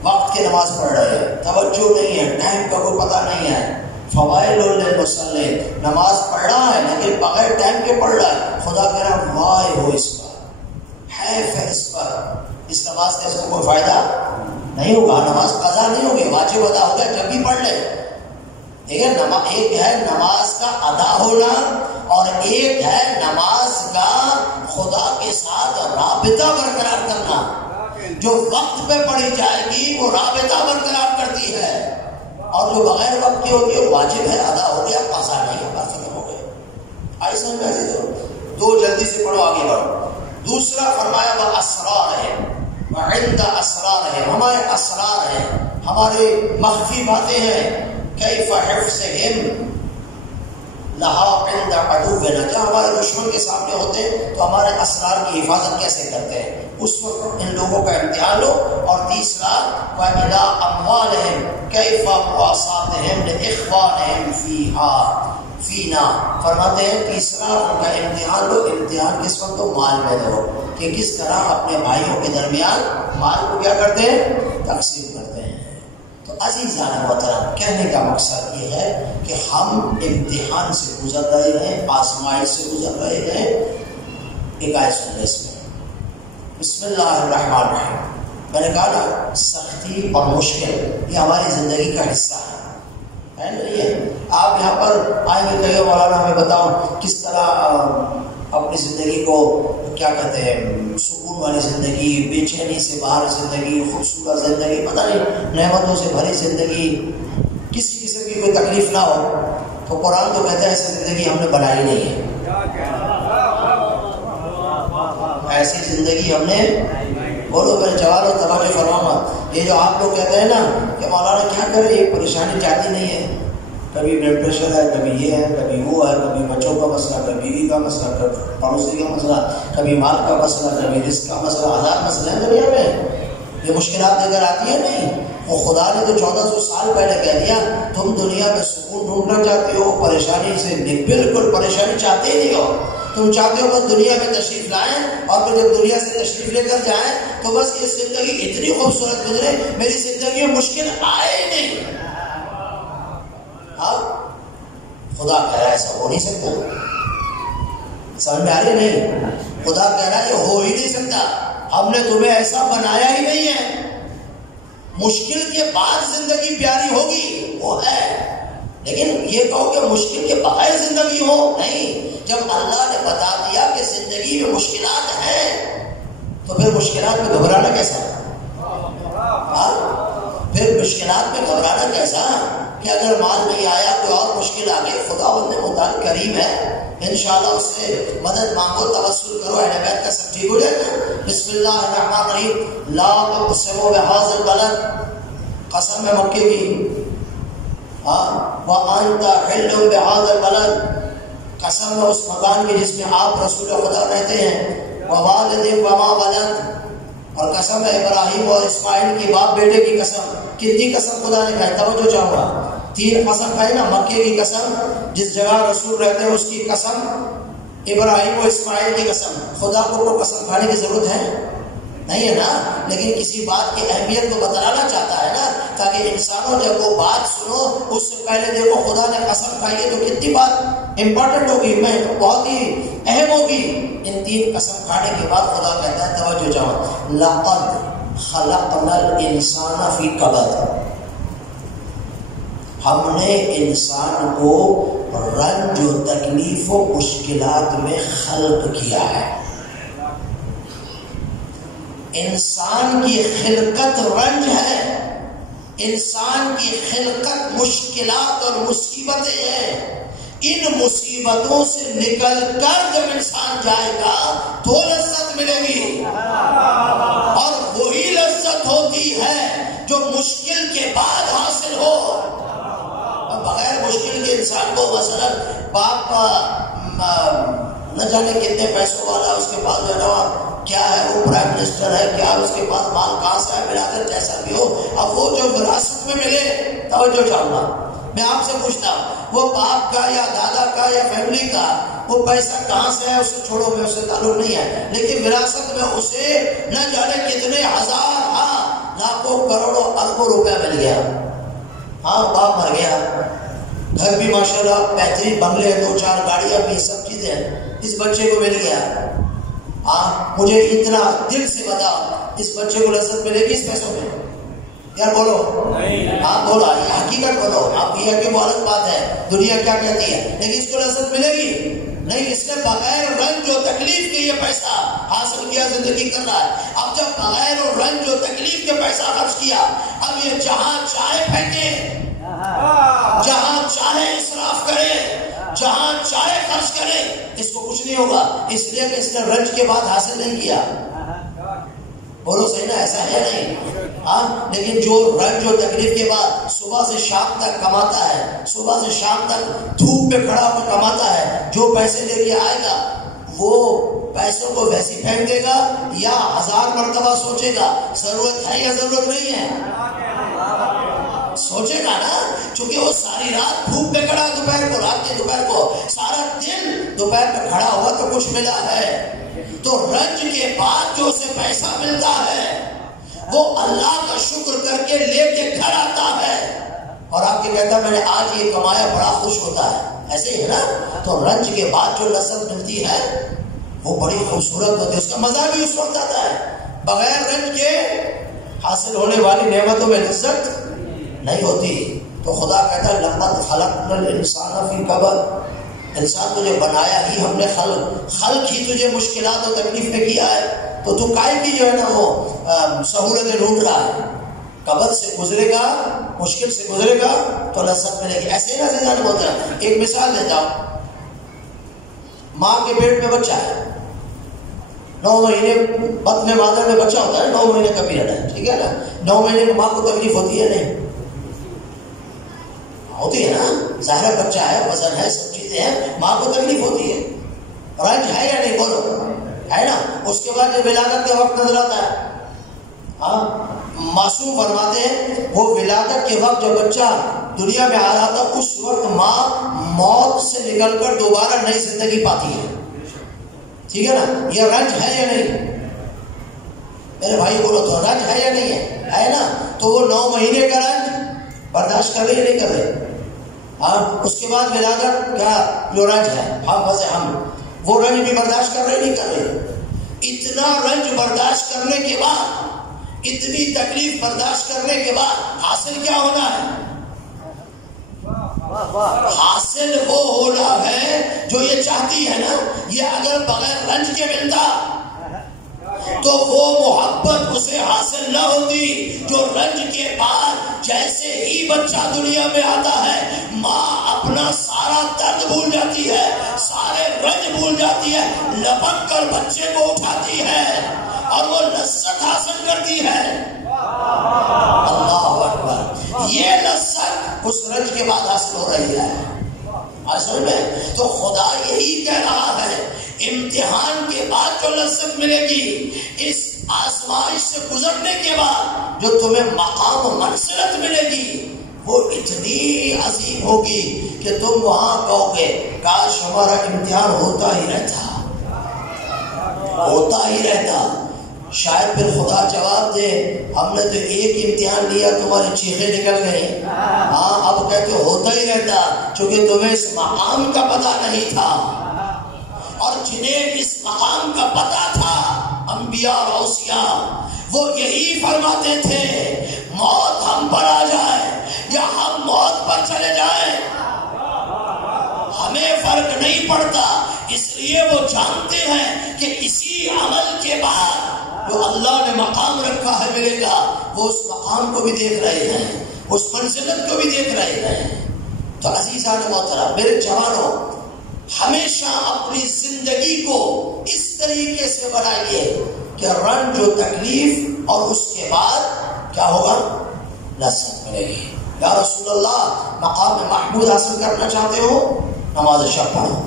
وقت کے نماز پڑھ رہے ہیں، توجہ نہیں ہے، ٹائم کا کوئی پتہ نہیں ہے۔ فوائل للمصلین، نماز پڑھ رہا ہے لیکن بغیر ٹائم کے پڑھ رہا ہے۔ خدا کہہ رہا وائے ہو اس پر، حیف ہے اس پر، اس نماز کا اس کو کوئی فائدہ نہیں ہوگا، نماز قضا نہیں ہوگی، واجب ادا ہوگا جب بھی پڑھ لے. ٹھیک ہے، ایک ہے نماز کا ادا ہونا اور ایک ہے نماز کا خدا کے ساتھ رابطہ برقرار کرنا. جو وقت پہ پڑھی جائے گی وہ رابطہ برقرار کرتی ہے، اور جو بغیر وقت کی ہوتی ہے واجب ہے، ادا ہو گیا، قضا نہیں ہے، بس ختم ہو گیا. ایسا دو جلدی سے پڑھو، آگے بڑھو. دوسرا فرمایا وہ اسرار ہے، وعند اسرار ہے، ہمارے اسرار ہیں، ہمارے مخفی باتیں ہیں. کیف حفظہم لہا عند عدونا، جب ہمارے دشمن کے سامنے ہوتے تو ہمارے اسرار کی حفاظت کیسے کرتے ہیں، اس وقت ان لوگوں کا امتحان لو. اور تیسرا وَإِلَىٰ أَمْوَالِهِمْ كَيْفَ مُوَاسَاتِهِمْ لِإِخْوَانِهِمْ فِينَا، فرماتے ہیں تیسرا ان کا امتحان لو. امتحان کس وقت تو مال میں دو، کہ کس طرح اپنے بھائیوں کے درمیان مال کو کیا کرتے ہیں، تقسیم کرتے ہیں. تو عزیزان محترم، کہنے کا مقصد یہ ہے کہ ہم امتحان سے گزر رہے ہیں، آزمائش سے گزر رہے ہیں. ایک آیت سن لیں اس میں، بسم اللہ الرحمن الرحیم. میں نے کہا نا سختی اور مشکل یہ ہماری زندگی کا حصہ ہے نا. یہ آپ یہاں پر آئیں گے کہے مولانا ہمیں بتاؤ کس طرح اپنی زندگی کو کیا کہتے ہیں، سکون والی زندگی، بے چینی سے باہر زندگی، خوبصورت زندگی، پتہ نہیں نعمتوں سے بھری زندگی، کسی قسم کی کوئی تکلیف نہ ہو. تو قرآن تو کہتا ہے ایسی زندگی ہم نے بنائی نہیں ہے، ایسی زندگی ہم نے، بولو میرے جواب اور توجہ فرمانا. یہ جو آپ لوگ کہتے ہیں نا کہ مولانا کیا کرے، یہ پریشانی جاتی نہیں ہے، کبھی بلڈ پریشر ہے، کبھی یہ ہے، کبھی وہ ہے، کبھی بچوں کا مسئلہ، کبھی بیوی کا مسئلہ، کبھی پڑوسی کا مسئلہ، کبھی مال کا مسئلہ، کبھی رزق کا مسئلہ. ہزار مسئلے ہیں دنیا میں، یہ مشکلات لے کر آتی ہیں. نہیں، وہ خدا نے تو 1400 سال پہلے کہہ دیا تم دنیا میں سکون ڈھونڈنا چاہتے ہو، پریشانی سے بالکل پریشانی چاہتے ہی نہیں ہو. تم چاہتے ہو بس دنیا میں تشریف لائیں اور پھر جب دنیا سے تشریف لے کر جائیں تو بس یہ زندگی اتنی خوبصورت گزرے، میری زندگی میں مشکل آئے ہی نہیں. خدا کہہ رہا ہے ایسا ہو نہیں سکتا. سمجھ میں آ رہی نہیں؟ خدا کہہ رہا ہے یہ ہو ہی نہیں سکتا، ہم نے تمہیں ایسا بنایا ہی نہیں ہے. مشکل کے بعد زندگی پیاری ہوگی وہ ہے، لیکن یہ کہو کہ مشکل کے بغیر زندگی ہو نہیں. جب اللہ نے بتا دیا کہ زندگی میں مشکلات ہیں تو پھر مشکلات میں گھبرانا کیسا؟ پھر مشکلات میں گھبرانا کیسا کہ اگر مال نہیں آیا کوئی اور مشکل آ گئی، خدا بندے متعلق کریم ہے، انشاءاللہ اس سے مدد مانگو، توسل کرو، اہل بیت کا سب ٹھیک ہو جائے گا. بسم اللہ الرحمن الرحیم. لا تقسموا بهذا البلد، قسم ہے مکے کی، وانت حل بهذا البلد، قسم ہے اس مکان کی جس میں آپ رسول خدا رہتے ہیں، ووالد وما ولد، اور قسم ہے ابراہیم اور اسماعیل کی باپ بیٹے کی قسم. کتنی قسم خدا نے کہا؟ توجہ چاہوں گا. 3 قسم کہے نا، مکے کی قسم، جس جگہ رسول رہتے ہیں اس کی قسم، ابراہیم و اسماعیل کی قسم. خدا کو قسم کھانے کی ضرورت ہے نہیں ہے نا، لیکن کسی بات کی اہمیت کو بتلانا چاہتا ہے نا، تاکہ انسانوں جب وہ بات سنو اس سے پہلے دیکھو خدا نے قسم کھائی ہے تو کتنی بات امپورٹنٹ ہوگی، میں بہت ہی اہم ہوگی. ان 3 قسم کھانے کے بعد خدا کہتا ہے توجہ چاہو، لقد خلقنا الانسان فی کبد، ہم نے انسان کو رنج و تکلیف و مشکلات میں خلق کیا ہے. انسان کی خلقت رنج ہے، انسان کی خلقت مشکلات اور مصیبتیں ہیں. ان مصیبتوں سے نکل کر جب انسان جائے گا تو لذت ملے گی، اور وہی لذت ہوتی ہے جو مشکل کے بعد حاصل ہو. بغیر مشکل کے انسان کو مثلا باپ کا نہ جانے کتنے پیسوں والا، اس کے پاس جو ہے کیا ہے، وہ پرائم منسٹر ہے کیا، اس کے پاس مال کہاں سے ہے، برادر جیسا بھی ہو، اب وہ جو وراثت میں ملے، توجہ چاہوں گا میں آپ سے پوچھتا ہوں، وہ باپ کا یا دادا کا یا فیملی کا وہ پیسہ کہاں سے ہے، اسے چھوڑو، میں اسے تعلق نہیں ہے، لیکن وراثت میں اسے نہ جانے کتنے ہزار لاکھوں کروڑوں اربوں روپیہ مل گیا. ہاں باپ مر گیا، گھر بھی ماشاءاللہ بہترین بنگلے، 2-4 گاڑیاں بھی، سب چیزیں اس بچے کو مل گیا. مجھے اتنا دل سے بتا، اس بچے کو لذت ملے گی اس پیسوں میں؟ یار بولو آپ بولو، حقیقت بولو آپ، یہ کہ وہ الگ بات ہے دنیا کیا کہتی ہے، لیکن اس کو لذت ملے گی نہیں. اس نے بغیر رنج و تکلیف کے یہ پیسہ حاصل کیا، زندگی کر رہا ہے. اب جب بغیر اور رنج و تکلیف کے پیسہ خرچ کیا، اب یہ جہاں چاہے پھینکے، جہاں چاہے اسراف کرے، جہاں چاہے خرچ کرے، اس کو کچھ نہیں ہوگا، اس لیے کہ اس نے رنج کے بعد حاصل نہیں کیا. بولو صحیح نا، ایسا ہے نہیں؟ ہاں، لیکن جو رنج و تکلیف کے بعد صبح سے شام تک کماتا ہے، صبح سے شام تک دھوپ پہ کھڑا ہو کر کماتا ہے، جو پیسے لے کے آئے گا وہ پیسوں کو ویسے پھینک دے گا یا 1000 مرتبہ سوچے گا ضرورت ہے یا ضرورت نہیں ہے؟ سوچے گا نا، چونکہ وہ ساری رات دھوپ پہ کھڑا، دوپہر کو، رات کے دوپہر کو سارا دن دوپہر پہ کھڑا ہوا تو کچھ ملا ہے. تو رنج کے بعد جو اسے پیسہ ملتا ہے وہ اللہ کا شکر کر کے لے کے گھر آتا ہے اور آپ کے کہتا ہے میں نے آج یہ کمایا، بڑا خوش ہوتا ہے. ایسے ہی ہے نا. تو رنج کے بعد جو لذت ملتی ہے وہ بڑی خوبصورت ہوتی ہے، اس کا مزہ بھی اس وقت آتا ہے. بغیر رنج کے حاصل ہونے والی نعمتوں میں لذت نہیں ہوتی. تو خدا کہتا ہے لقد خلقنا الانسان فی کبد، انسان تجھے بنایا ہی ہم نے، خلق ہی تجھے مشکلات اور تکلیف میں کیا ہے، تو تو کائے کی جو ہے نا وہ سہولتیں ڈھونڈ رہا ہے. کبد سے گزرے گا، مشکل سے گزرے گا تو لذت ملے گی. ایسے ہی نہ ہوتا ہے. ایک مثال دیتا ہوں، ماں کے پیٹ میں بچہ ہے، 9 مہینے بطن مادر میں بچہ ہوتا ہے، 9 مہینے کا پیریڈ ہے، ٹھیک ہے نا. 9 مہینے میں ماں کو تکلیف ہوتی ہے نہیں؟ ہوتی ہے نا. ظاہر بچہ ہے، وزن ہے، سب چیزیں ہیں، ماں کو تکلیف ہوتی ہے. رنج ہے یا نہیں؟ بولو ہے نا. اس کے بعد جب ولادت کا وقت نظر آتا ہے، ہاں معصوم فرماتے ہیں وہ ولادت کے وقت جب بچہ دنیا میں آ رہا تھا اس وقت ماں موت سے نکل کر دوبارہ نئی زندگی پاتی ہے. ٹھیک ہے نا. یہ رنج ہے یا نہیں؟ میرے بھائی بولو تو رنج ہے یا نہیں ہے نا. تو وہ 9 مہینے کا رنج برداشت کر رہے یا نہیں کر رہے؟ ہاں. اس کے بعد ولادت کا جو رنج ہے، ہم وہ رنج بھی برداشت کر رہے نہیں کر رہے؟ اتنا رنج برداشت کرنے کے بعد، اتنی تکلیف برداشت کرنے کے بعد حاصل کیا ہونا ہے؟ حاصل وہ ہونا ہے جو یہ چاہتی ہے نا. یہ اگر بغیر رنج کے ملتا تو وہ محبت اسے حاصل نہ ہوتی جو رنج کے بعد جیسے ہی بچہ دنیا میں آتا ہے ماں اپنا سارا درد بھول جاتی ہے، سارے رنج بھول جاتی ہے، لپک کر بچے کو اٹھاتی ہے اور وہ لذت حاصل کرتی ہے. اللہ اکبر. یہ لذت اس رنج کے بعد حاصل ہو رہی ہے اصل میں. تو خدا یہی کہہ رہا ہے امتحان کے بعد جو لذت ملے گی، اس آزمائش سے گزرنے کے بعد جو تمہیں مقام و منزلت ملے گی وہ اتنی عظیم ہوگی کہ تم وہاں کہو گے کاش ہمارا امتحان ہوتا ہی رہتا. شاید پھر خدا جواب دے ہم نے تو ایک امتحان لیا تمہاری چیخیں نکل گئی. ہاں اب کہتے ہوتا ہی رہتا چونکہ تمہیں اس مقام کا پتہ نہیں تھا. اور جنہیں اس مقام کا پتہ تھا انبیاء اور اوصیاء وہ یہی فرماتے تھے موت ہم پر آ جائے یا ہم موت پر چلے جائیں ہمیں فرق نہیں پڑتا. اس لیے وہ جانتے ہیں کہ اسی عمل کے بعد جو اللہ نے مقام رکھا ہے ملے گا. وہ اس مقام کو بھی دیکھ رہے ہیں، اس منزلت کو بھی دیکھ رہے ہیں. تو عزیزان محترم، میرے جوانوں، ہمیشہ اپنی زندگی کو اس طریقے سے بنائیے کہ رنج و تکلیف اور اس کے بعد کیا ہوگا؟ لذت ملے گی. یا رسول اللہ مقام محمود حاصل کرنا چاہتے ہو؟ نماز شب پڑھو.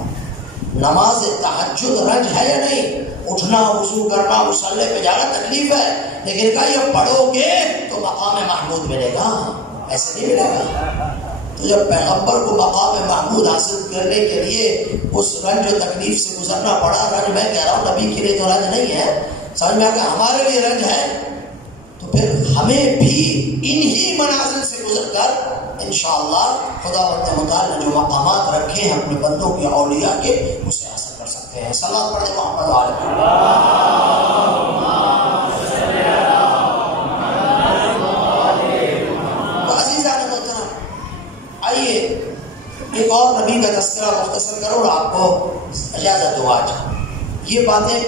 نماز تہجد رنج ہے یا نہیں؟ اٹھنا، وضو کرنا، مصلی پہ جانا تکلیف ہے، لیکن کہا یہ پڑھو گے تو مقام محمود ملے گا. ایسے نہیں ملے گا. تو جب پیغمبر کو مقام محمود حاصل کرنے کے لیے اس رنج و تکلیف سے گزرنا پڑا، رنج میں کہہ رہا ہوں نبی کے لیے تو رنج نہیں ہے، سمجھ میں آ گیا ہمارے لیے رنج ہے، تو پھر ہمیں بھی انہی منازل سے گزر کر انشاءاللہ خدا متعال نے جو مقامات رکھے ہیں اپنے بندوں کے اولیاء کے اسے حاصل کر سکتے ہیں. صلوات پڑھیں محمد علیہ. تذکرہ مختصر کروں اور آپ کو اجازت دوں. آج یہ باتیں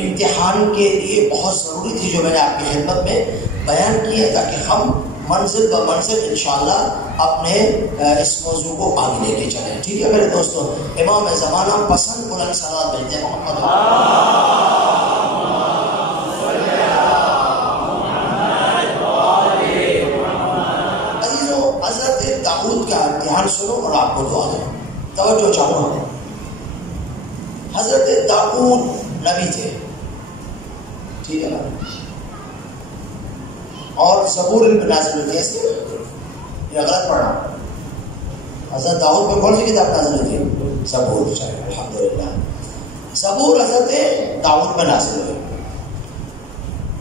امتحان کے لیے بہت ضروری تھی جو میں نے آپ کی خدمت میں بیان کی ہے، تاکہ ہم منزل ب منزل انشاءاللہ اپنے اس موضوع کو آگے لے کے چلیں. ٹھیک ہے میرے دوستوں، امام زمانہ پسند بلند صلوات بھیجتے محمد. عزیزوں، حضرت داؤد کا امتحان سنو اور آپ کو دعا دیں. توجہ چاہوں گا. حضرت داؤد نبی تھے، ٹھیک ہے نا، اور زبور ان پہ نازل ہوئی تھی. یہ غلط پڑھا. حضرت داؤد پہ کون سی کتاب نازل ہوئی تھی؟ زبور. الحمدللہ زبور حضرت داؤد پہ نازل ہوئی.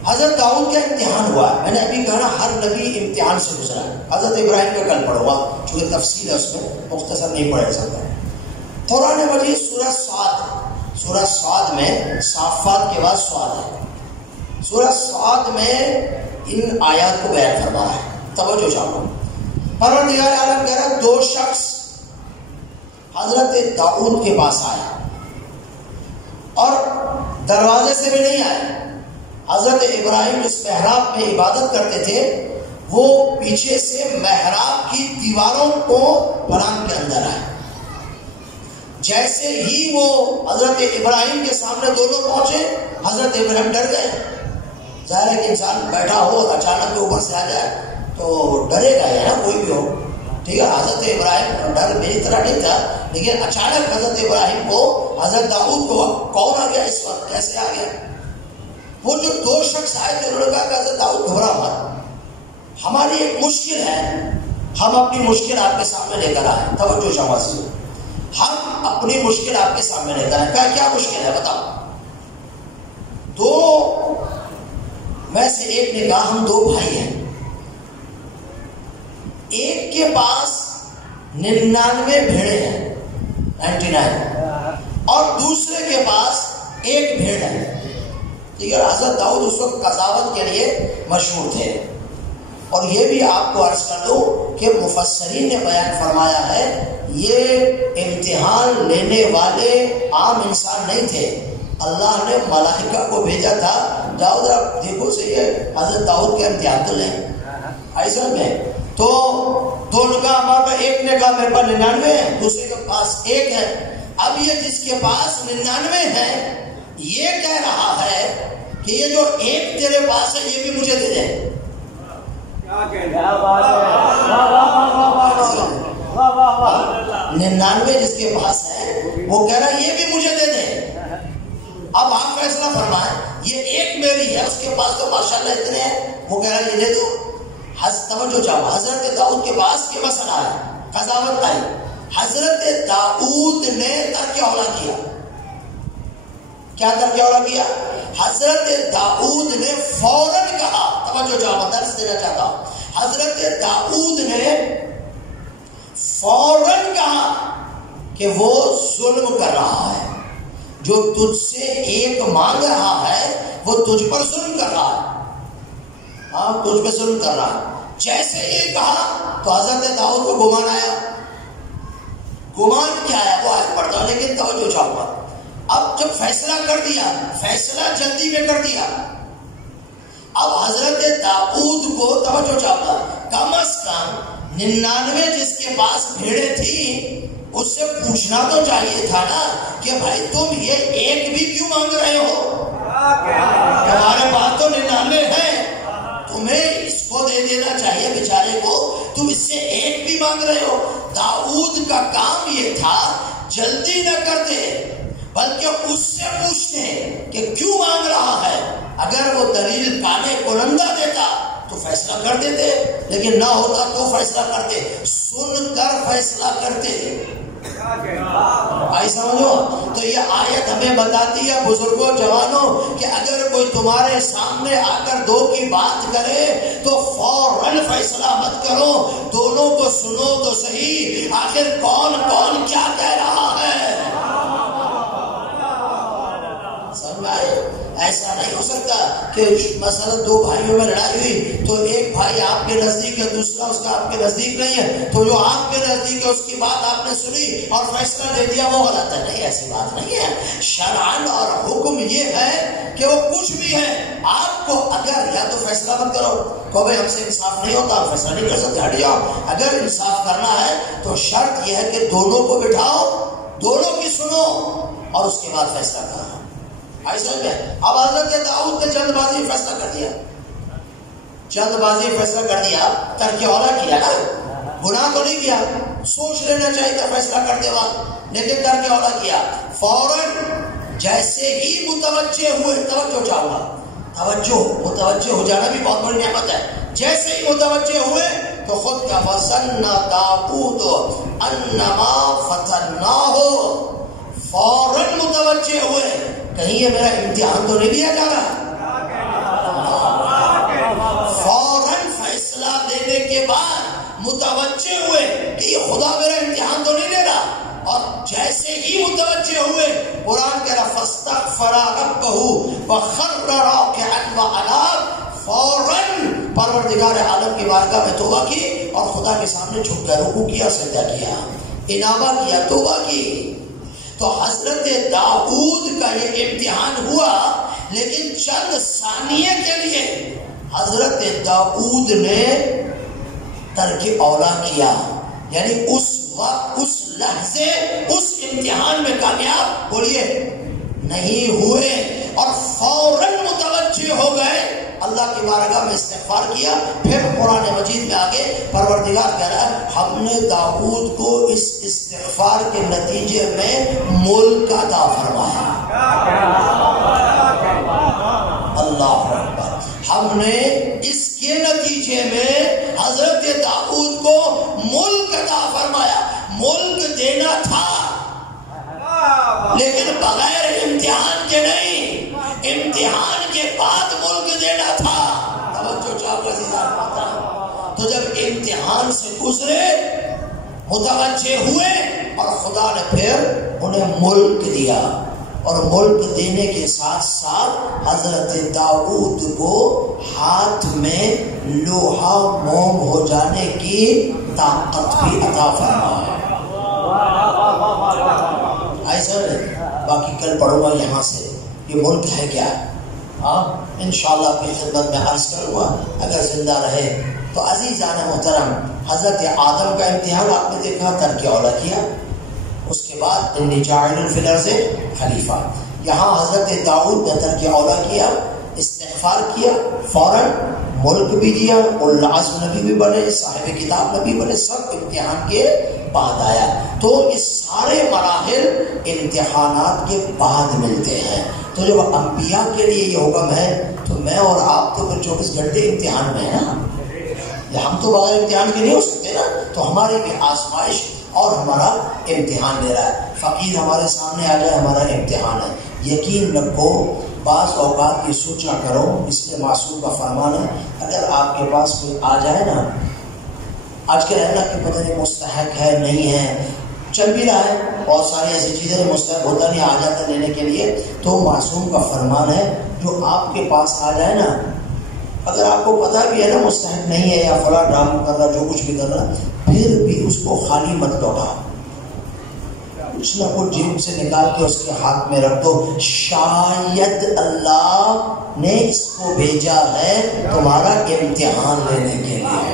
حضرت داؤد کا امتحان ہوا. میں نے ابھی کہا نا ہر نبی امتحان سے گزرا ہے. حضرت ابراہیم کا کل پڑھوں گا چونکہ تفصیل ہے اس میں، مختصر نہیں پڑھا سکتا. قرآن مجید سورہ صاد میں صافات کے بعد سواد ہے. سورہ صاد میں ان آیات کو بیان فرما ہے. توجہ چاہو. پروردگار عالم کہہ رہا دو شخص حضرت داؤد کے پاس آئے اور دروازے سے بھی نہیں آئے. حضرت ابراہیم جس محراب میں عبادت کرتے تھے وہ پیچھے سے محراب کی دیواروں کو بلان کے اندر آئے. جیسے ہی وہ حضرت ابراہیم کے سامنے دونوں پہنچے، حضرت ابراہیم ڈر گئے. ظاہر ہے کہ انسان بیٹھا ہو اور اچانک اوپر سے آ جائے تو ڈرے گا یا نا کوئی بھی ہو. ٹھیک ہے، حضرت ابراہیم ڈر میری طرح نہیں تھا، لیکن اچانک حضرت ابراہیم کو حضرت داؤد کو کون آ گیا اس وقت، کیسے آ گیا؟ وہ جو دو شخص آئے تھے انہوں نے کہا کہ حضرت داؤد گھبرا مت، ہماری ایک مشکل ہے، ہم اپنی مشکل آپ کے سامنے لے کر آئے. توجہ شما سے، ہم اپنی مشکل آپ کے سامنے لے کر آئے. کہا کیا مشکل ہے بتاؤ. دو میں سے ایک نے کہا ہم دو بھائی ہیں، ایک کے پاس 99 بھیڑیں ہیں 99 اور دوسرے کے پاس ایک بھیڑ ہے. ٹھیک ہے. حضرت داؤد اس وقت قضاوت کے لیے مشہور تھے. اور یہ بھی آپ کو عرض کر دوں کہ مفسرین نے بیان فرمایا ہے یہ امتحان لینے والے عام انسان نہیں تھے. اللہ نے ملائکہ کو بھیجا تھا. داؤد آپ دیکھو صحیح ہے، حضرت داؤد کے امتحان تو لیں ایسا میں تو دونوں کا ہمارے پاس، ایک نے کہا میرے پاس 99 ہے، دوسرے کے پاس ایک ہے. اب یہ جس کے پاس 99 ہے یہ کہہ رہا ہے کہ یہ جو ایک تیرے پاس ہے یہ بھی مجھے دے دے. 99 جس کے پاس ہے وہ کہہ رہا ہے یہ بھی مجھے دے دے. اب آپ فیصلہ فرمائیں، یہ ایک میری ہے، اس کے پاس تو ماشاءاللہ اتنے ہیں، وہ کہہ رہا ہے یہ دے دو. توجہ چاہو. حضرت داؤد کے پاس یہ مسئلہ ہے، قضاوت آئی. حضرت داؤد نے ترک اولا کیا. کیا ترک اولا کیا؟ حضرت داؤد نے فوراً کہا. توجہ چاہو، درس دینا چاہتا ہوں. حضرت داؤد نے فوراً کہا کہ وہ ظلم کر رہا ہے، جو تجھ سے ایک مانگ رہا ہے وہ تجھ پر ظلم کر رہا ہے. ہاں، تجھ پہ ظلم کر رہا ہے. جیسے یہ کہا تو حضرت داؤد کو گمان آیا. گمان کیا ہے وہ آیت پڑھتا ہوں، لیکن توجہ چاہوں گا. اب جب فیصلہ کر دیا، فیصلہ جلدی میں کر دیا. اب حضرت داؤد کو توجہ چاہوں گا، کم از کم 99 جس کے پاس بھیڑیں تھی اس سے پوچھنا تو چاہیے تھا نا کہ بھائی تم یہ ایک بھی کیوں مانگ رہے ہو؟ ہمارے پاس تو 99 ہے، تمہیں اس کو دے دینا چاہیے بیچارے کو، تم اس سے ایک بھی مانگ رہے ہو. داؤد کا کام یہ تھا جلدی نہ کرتے بلکہ اس سے پوچھتے کہ کیوں مانگ رہا ہے. اگر وہ دلیل کانے کنندہ دیتا تو فیصلہ کر دیتے، لیکن نہ ہوتا تو فیصلہ کرتے، سن کر فیصلہ کرتے. بھائی سمجھو. تو یہ آیت ہمیں بتاتی ہے بزرگوں جوانوں کہ اگر کوئی تمہارے سامنے آ کر دو کی بات کرے تو فوراً فیصلہ مت کرو، دونوں کو سنو تو صحیح آخر کون کون کیا کہہ رہا ہے. سمجھ آئے؟ ایسا نہیں ہو سکتا کہ مثلا دو بھائیوں میں لڑائی ہوئی تو ایک بھائی آپ کے نزدیک ہے, دوسرا اس کا آپ کے نزدیک نہیں ہے, تو جو آپ کے نزدیک ہے اس کی بات آپ نے سنی اور فیصلہ دے دیا وہ غلط ہے. نہیں, ایسی بات نہیں ہے. شرعاً اور حکم یہ ہے کہ وہ کچھ بھی ہے, آپ کو اگر یا تو فیصلہ مت کرو, کہ بھائی ہم سے انصاف نہیں ہوتا, ہم فیصلہ نہیں کر سکتے, ہٹ جاؤ. اگر انصاف کرنا ہے تو شرط یہ ہے کہ دونوں کو بٹھاؤ, دونوں کی سنو اور اس کے بعد فیصلہ کرو. ایسا کیا؟ اب حضرت داؤد نے جلد بازی فیصلہ کر دیا, جلد بازی فیصلہ کر دیا, ترک اولا کیا نا, گناہ تو نہیں کیا, سوچ لینا چاہیے تھا فیصلہ کرتے وقت, لیکن ترک اولا کیا. فوراً جیسے ہی متوجہ ہوئے, توجہ چاہوں گا, توجہ, متوجہ ہو جانا بھی بہت بڑی نعمت ہے. جیسے ہی متوجہ ہوئے تو خود کا وزن داؤد انما فتناہ, فوراً متوجہ ہوئے کہیں یہ میرا امتحان تو نہیں لیا جا رہا. فوراً فیصلہ دینے کے بعد متوجہ ہوئے کہ یہ خدا میرا امتحان تو نہیں لے رہا, اور جیسے ہی متوجہ ہوئے قرآن کہہ رہا فاستغفر ربہ وخر راکعا واناب, فوراً پروردگار عالم کی بارگاہ میں توبہ کی اور خدا کے سامنے جھک کر رکوع کیا, سجدہ کیا, انابہ کیا, توبہ کی. تو حضرت داؤد کا یہ امتحان ہوا, لیکن چند ثانیے کے لیے حضرت داؤد نے ترک اولا کیا, یعنی اس وقت, اس لحظے, اس امتحان میں کامیاب بولیے نہیں ہوئے, اور فوراً متوجہ ہو گئے, اللہ کی بارگاہ میں استغفار کیا. پھر قرآن مجید میں آگے پروردگار کہہ رہا ہے ہم نے داؤد کو اس استغفار کے نتیجے میں ملک عطا فرمایا. اللہ اکبر. ہم نے اس کے نتیجے میں حضرت داؤد کو ملک عطا فرمایا. ملک دینا تھا لیکن بغیر امتحان کے نہیں, امتحان کے بعد ملک دینا تھا. توجہ چاہو عزیزان, تو جب امتحان سے گزرے, متوجہ ہوئے, اور خدا نے پھر انہیں ملک دیا, اور ملک دینے کے ساتھ ساتھ حضرت داؤد کو ہاتھ میں لوہا موم ہو جانے کی طاقت بھی عطا فرمایا. ایسا باقی کل پڑھوں گا یہاں سے یہ ملک ہے کیا, انشاءاللہ اپنی خدمت میں عرض کروں گا اگر زندہ رہے تو. عزیزان محترم, حضرت آدم کا امتحان آپ نے دیکھا, ترک اولا کیا, اس کے بعد انی جاعل فی الارض خلیفہ. یہاں حضرت داؤد نے ترک اولا کیا, استغفار کیا, فوراً ملک بھی دیا, العزم نبی بھی بنے, صاحب کتاب نبی بنے, سب امتحان کے بعد آیا. تو یہ سارے مراحل امتحانات کے بعد ملتے ہیں. تو جب انبیاء کے لیے یہ حکم ہے تو میں اور آپ تو پھر 24 گھنٹے امتحان میں ہیں نا, ہم تو بغیر امتحان کے نہیں ہو سکتے نا. تو ہماری بھی آزمائش اور ہمارا امتحان لے رہا ہے. فقیر ہمارے سامنے آ جائے, ہمارا امتحان ہے. یقین رکھو, بعض اوقات یہ سوچا کرو, اس لیے معصوم کا فرمان ہے, اگر آپ کے پاس کوئی آ جائے نا, آج کل اللہ کی پتہ نہیں مستحق ہے نہیں ہے, چل بھی رہا ہے, بہت ساری ایسی چیزیں مستحق ہوتا نہیں, آ جاتا لینے کے لیے, تو معصوم کا فرمان ہے جو آپ کے پاس آ جائے نا, اگر آپ کو پتا بھی ہے نا مستحق نہیں ہے یا فلاں ڈرامہ کر رہا, جو کچھ بھی کر رہا, پھر بھی اس کو خالی مت لوٹا, کچھ نہ کچھ جیب سے نکال کے اس کے ہاتھ میں رکھ دو. شاید اللہ نے اس کو بھیجا ہے تمہارا امتحان لینے کے لیے.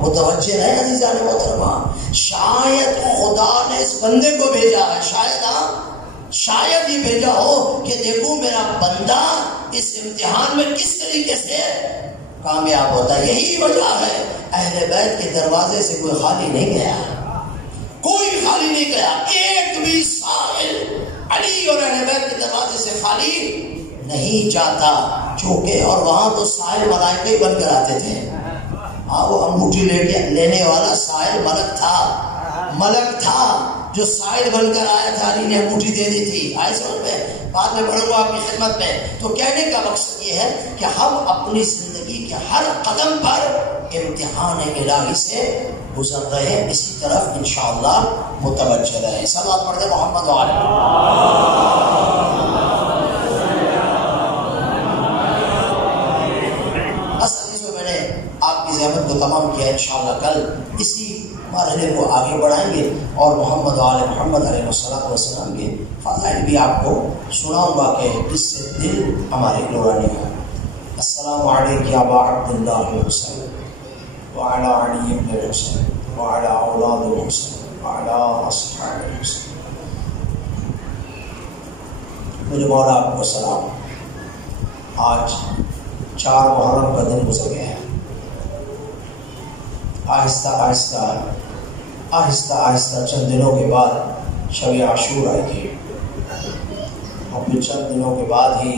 متوجہ رہے عزیزان محترمہ, شاید خدا نے اس بندے کو بھیجا ہے, شاید یہ بھیجا ہو کہ دیکھو میرا بندہ اس امتحان میں کس طریقے سے کامیاب ہوتا ہے. یہی وجہ ہے اہل بیت کے دروازے سے کوئی خالی نہیں گیا, کوئی خالی نہیں گیا, ایک بھی سائل علی اور اہل بیت کے دروازے سے خالی نہیں جاتا. چونکہ اور وہاں تو سائل ملائکے ہی بن کر آتے تھے. ہاں, وہ انگوٹھی لینے والا سائل ملک تھا جو سائل بن کر آیا تھا، علی نے انگوٹھی دے دی تھی، آئے سمجھ میں، بعد میں بڑھوں گا آپ کی خدمت میں. تو کہنے کا مقصد یہ ہے کہ ہم اپنی زندگی کے ہر قدم پر امتحان الہی سے گزر رہے ہیں، اسی طرف انشاءاللہ متوجہ رہے. صلوات پڑھ دیں محمد وعلی. آپ کی زحمت کو تمام کیا، انشاءاللہ کل اسی مرحلے کو آگے بڑھائیں گے اور محمد آل محمد علیہ السلام کے فضائل بھی آپ کو سناؤں گا کہ جس سے دل ہمارے نورانی ہو. السلام علیکم یا ابا عبداللہ حسین وعلی علی ابن الحسین وعلی اولاد الحسین وعلی اصحاب الحسین. میرے مولا آپ کو سلام. آج 4 محرم کا دن گزر گئے ہیں. آہستہ آہستہ چند دنوں کے بعد شب عاشور آئی تھی اور پھر چند دنوں کے بعد ہی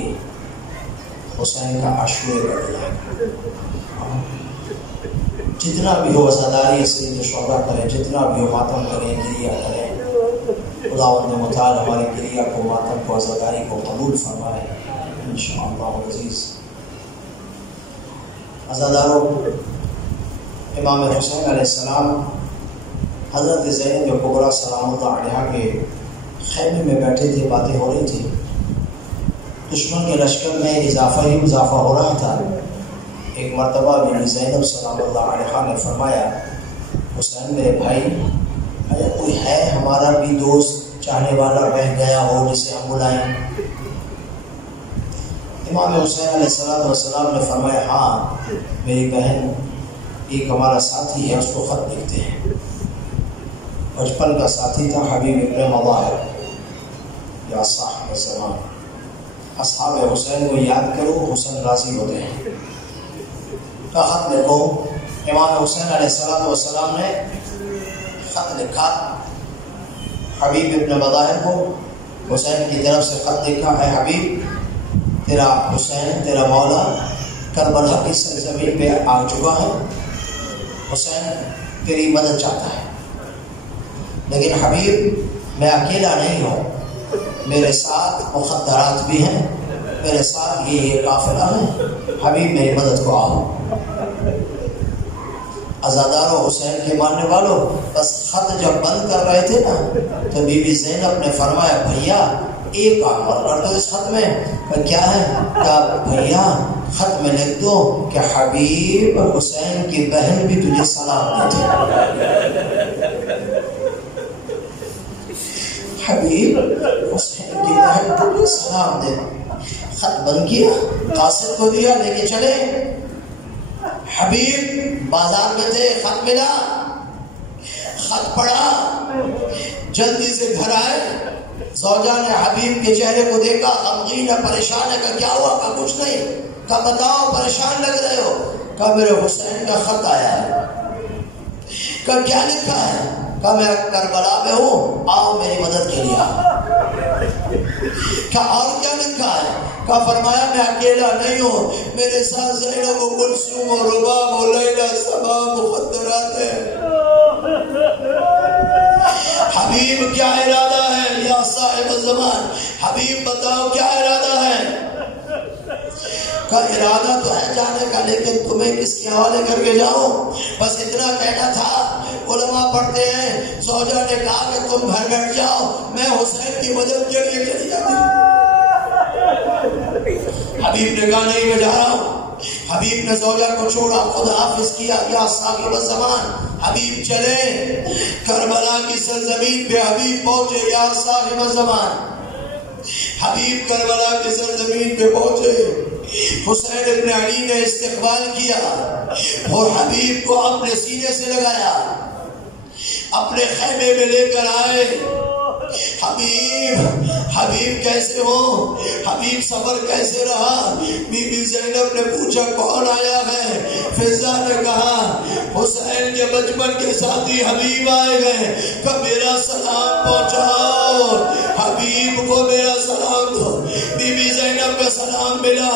حسین کا عاشور پڑ گیا. جتنا بھی ہو عزاداری سید الشہداء کریں، جتنا بھی ہو ماتم کریں، گریہ کریں، خداوند متعال ہماری گریہ کو، ماتم کو، عزاداری کو قبول فرمائے انشاءاللہ العزیز. عزاداروں، امام حسین علیہ السلام حضرت زینب کبریٰ سلام اللہ علیہا کے خیمے میں بیٹھے تھے، باتیں ہو رہی تھی. دشمن کے لشکر میں اضافہ ہو رہا تھا. ایک مرتبہ بی زینب سلام اللہ علیہا نے فرمایا، حسین میرے بھائی، اگر کوئی ہے ہمارا بھی دوست چاہنے والا رہ گیا ہو جسے ہم بلائیں؟ امام حسین علیہ السلام نے فرمایا، ہاں میری بہن، ایک ہمارا ساتھی ہے، اس کو خط لکھتے ہیں. بچپن کا ساتھی تھا، حبیب ابن مظاہر. یا صاحب الزمان، اصحاب حسین کو یاد کرو، حسین راضی ہوتے ہیں. کا خط لکھو. امام حسین علیہ السلام نے خط لکھا حبیب ابن مظاہر کو. حسین کی طرف سے خط لکھا، اے حبیب، تیرا حسین تیرا مولا کربلا کی سرزمین پہ آ چکا ہے. حسین تیری مدد چاہتا ہے، لیکن حبیب میں اکیلا نہیں ہوں، میرے ساتھ مخدرات بھی ہیں، میرے ساتھ یہ قافلہ ہے. حبیب میری مدد کو آؤ. عزاداروں، حسین کے ماننے والوں، بس خط جب بند کر رہے تھے نا تو بی بی زینب نے فرمایا، بھیا ایک کام اور کر دو اس خط میں. کیا ہے؟ کہا بھیا خط میں لکھ دو کہ حبیب حسین کی بہن بھی تجھے سلام دیتے. حبیب حسین کی بہن تجھے سلام دے. خط بند کیا، قاصد کو دیا، لے کے چلے. حبیب بازار میں تھے، خط ملا، خط پڑھا، جلدی سے گھر آئے. زوجہ نے حبیب کے چہرے کو دیکھا، غمگین ہے، پریشان ہے. کہا کیا ہوا؟ کہا کچھ نہیں. کہا بتاؤ، پریشان لگ رہے ہو. کہا میرے حسین کا خط آیا ہے. کہا کیا لکھا ہے؟ کہا میں کربلا میں ہوں، آؤ میری مدد کے لیے. کہا اور کیا لکھا ہے؟ کہا فرمایا میں اکیلا نہیں ہوں، میرے ساتھ زینب و کلثوم و رباب و لیلہ صبا مخدرات ہیں. حبیب کیا ارادہ ہے یا صاحب الزمان؟ حبیب بتاؤ کیا ارادہ ہے؟ کا ارادہ تو ہے جانے کا، لیکن تمہیں کس کے حوالے کر کے جاؤں؟ بس اتنا کہنا تھا. علماء پڑھتے ہیں، زوجہ نے کہا کہ تم گھر بیٹھ جاؤ، میں حسین کی مدد کے لیے چلی جاتی ہوں. حبیب نے کہا نہیں، میں جا رہا ہوں. حبیب نے زوجہ کو چھوڑا، خدا حافظ کیا. یا صاحب الزمان، حبیب چلے کربلا کی سرزمین پہ. حبیب پہنچے. یا صاحب الزمان، حبیب کربلا کی سرزمین پہ پہنچے. حسین ابن علی نے استقبال کیا اور حبیب کو اپنے سینے سے لگایا، اپنے خیمے میں لے کر آئے. حبیب کیسے ہو؟ حبیب سفر کیسے رہا؟ بی بی زینب نے پوچھا کون آیا ہے؟ فضا نے کہا حسین کے بچپن کے ساتھی حبیب آئے گئے. کہ میرا سلام پہنچاؤ، حبیب کو میرا سلام دو. بی بی زینب کا سلام ملا.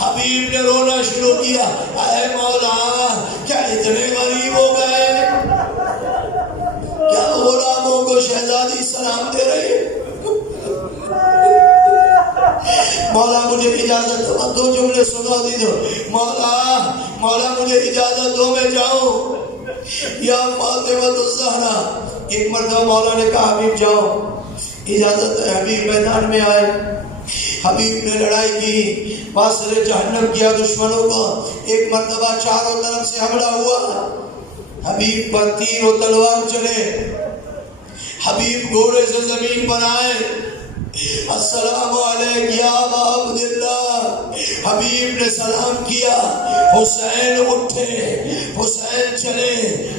حبیب نے رونا شروع کیا، اے مولا کیا اتنے غریب ہو گئے؟ کیا غلاموں کو شہزادی سلام دے رہی ہے. مولا مجھے اجازت دو, 2 جملے سنا دی دو. مولا مجھے اجازت دو میں جاؤں. یا فاطمہ الزہرا, ایک مرتبہ مولا نے کہا حبیب جاؤ, اجازت ہے. حبیب میدان میں آئے, حبیب نے لڑائی کی, واسطے جہنم کیا دشمنوں کو. ایک مرتبہ چاروں طرف سے حملہ ہوا, حبیب پر تیر و تلوار چلے, حبیب گھوڑے سے زمین پر آئے. السلام علیک یا ابا عبداللہ. حبیب نے سلام کیا. حسین اٹھے, حسین چلے,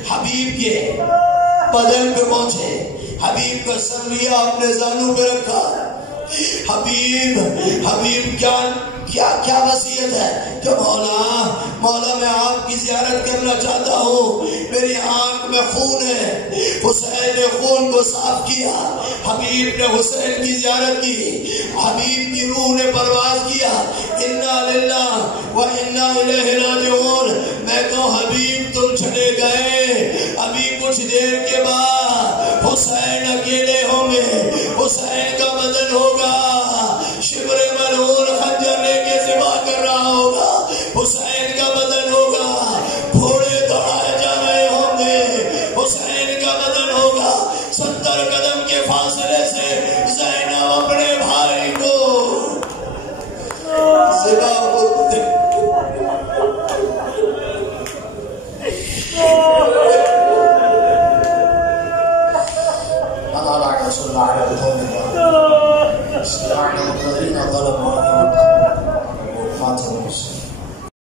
حبیب کے بدن پہ پہنچے, حبیب کا سر لیا, اپنے زانوں پہ رکھا. حبیب کیا وصیت ہے کہ مولا میں آپ کی زیارت کرنا چاہتا ہوں, میری آنکھ میں خون ہے. حسین نے خون کو صاف کیا, حبیب نے حسین کی زیارت کی. حبیب کی روح نے پرواز کیا. انا للہ و انا الیہ راجعون. میں کہوں حبیب تم چلے گئے, ابھی کچھ دیر کے بعد حسین اکیلے ہوں گے. حسین کا بدن ہوگا, شبر ملعون خنجر لے کے ذبح کر رہا ہوگا. حسین کا بدن ہوگا, گھوڑے دوڑائے جا رہے ہوں گے. حسین کا بدن ہوگا, 70 قدم کے فاصلے سے زینب اپنے بھائی کو ذبح ہوتے. اللہ صلی اللہ علیہ وسلم. الذين ظلموا فاتهم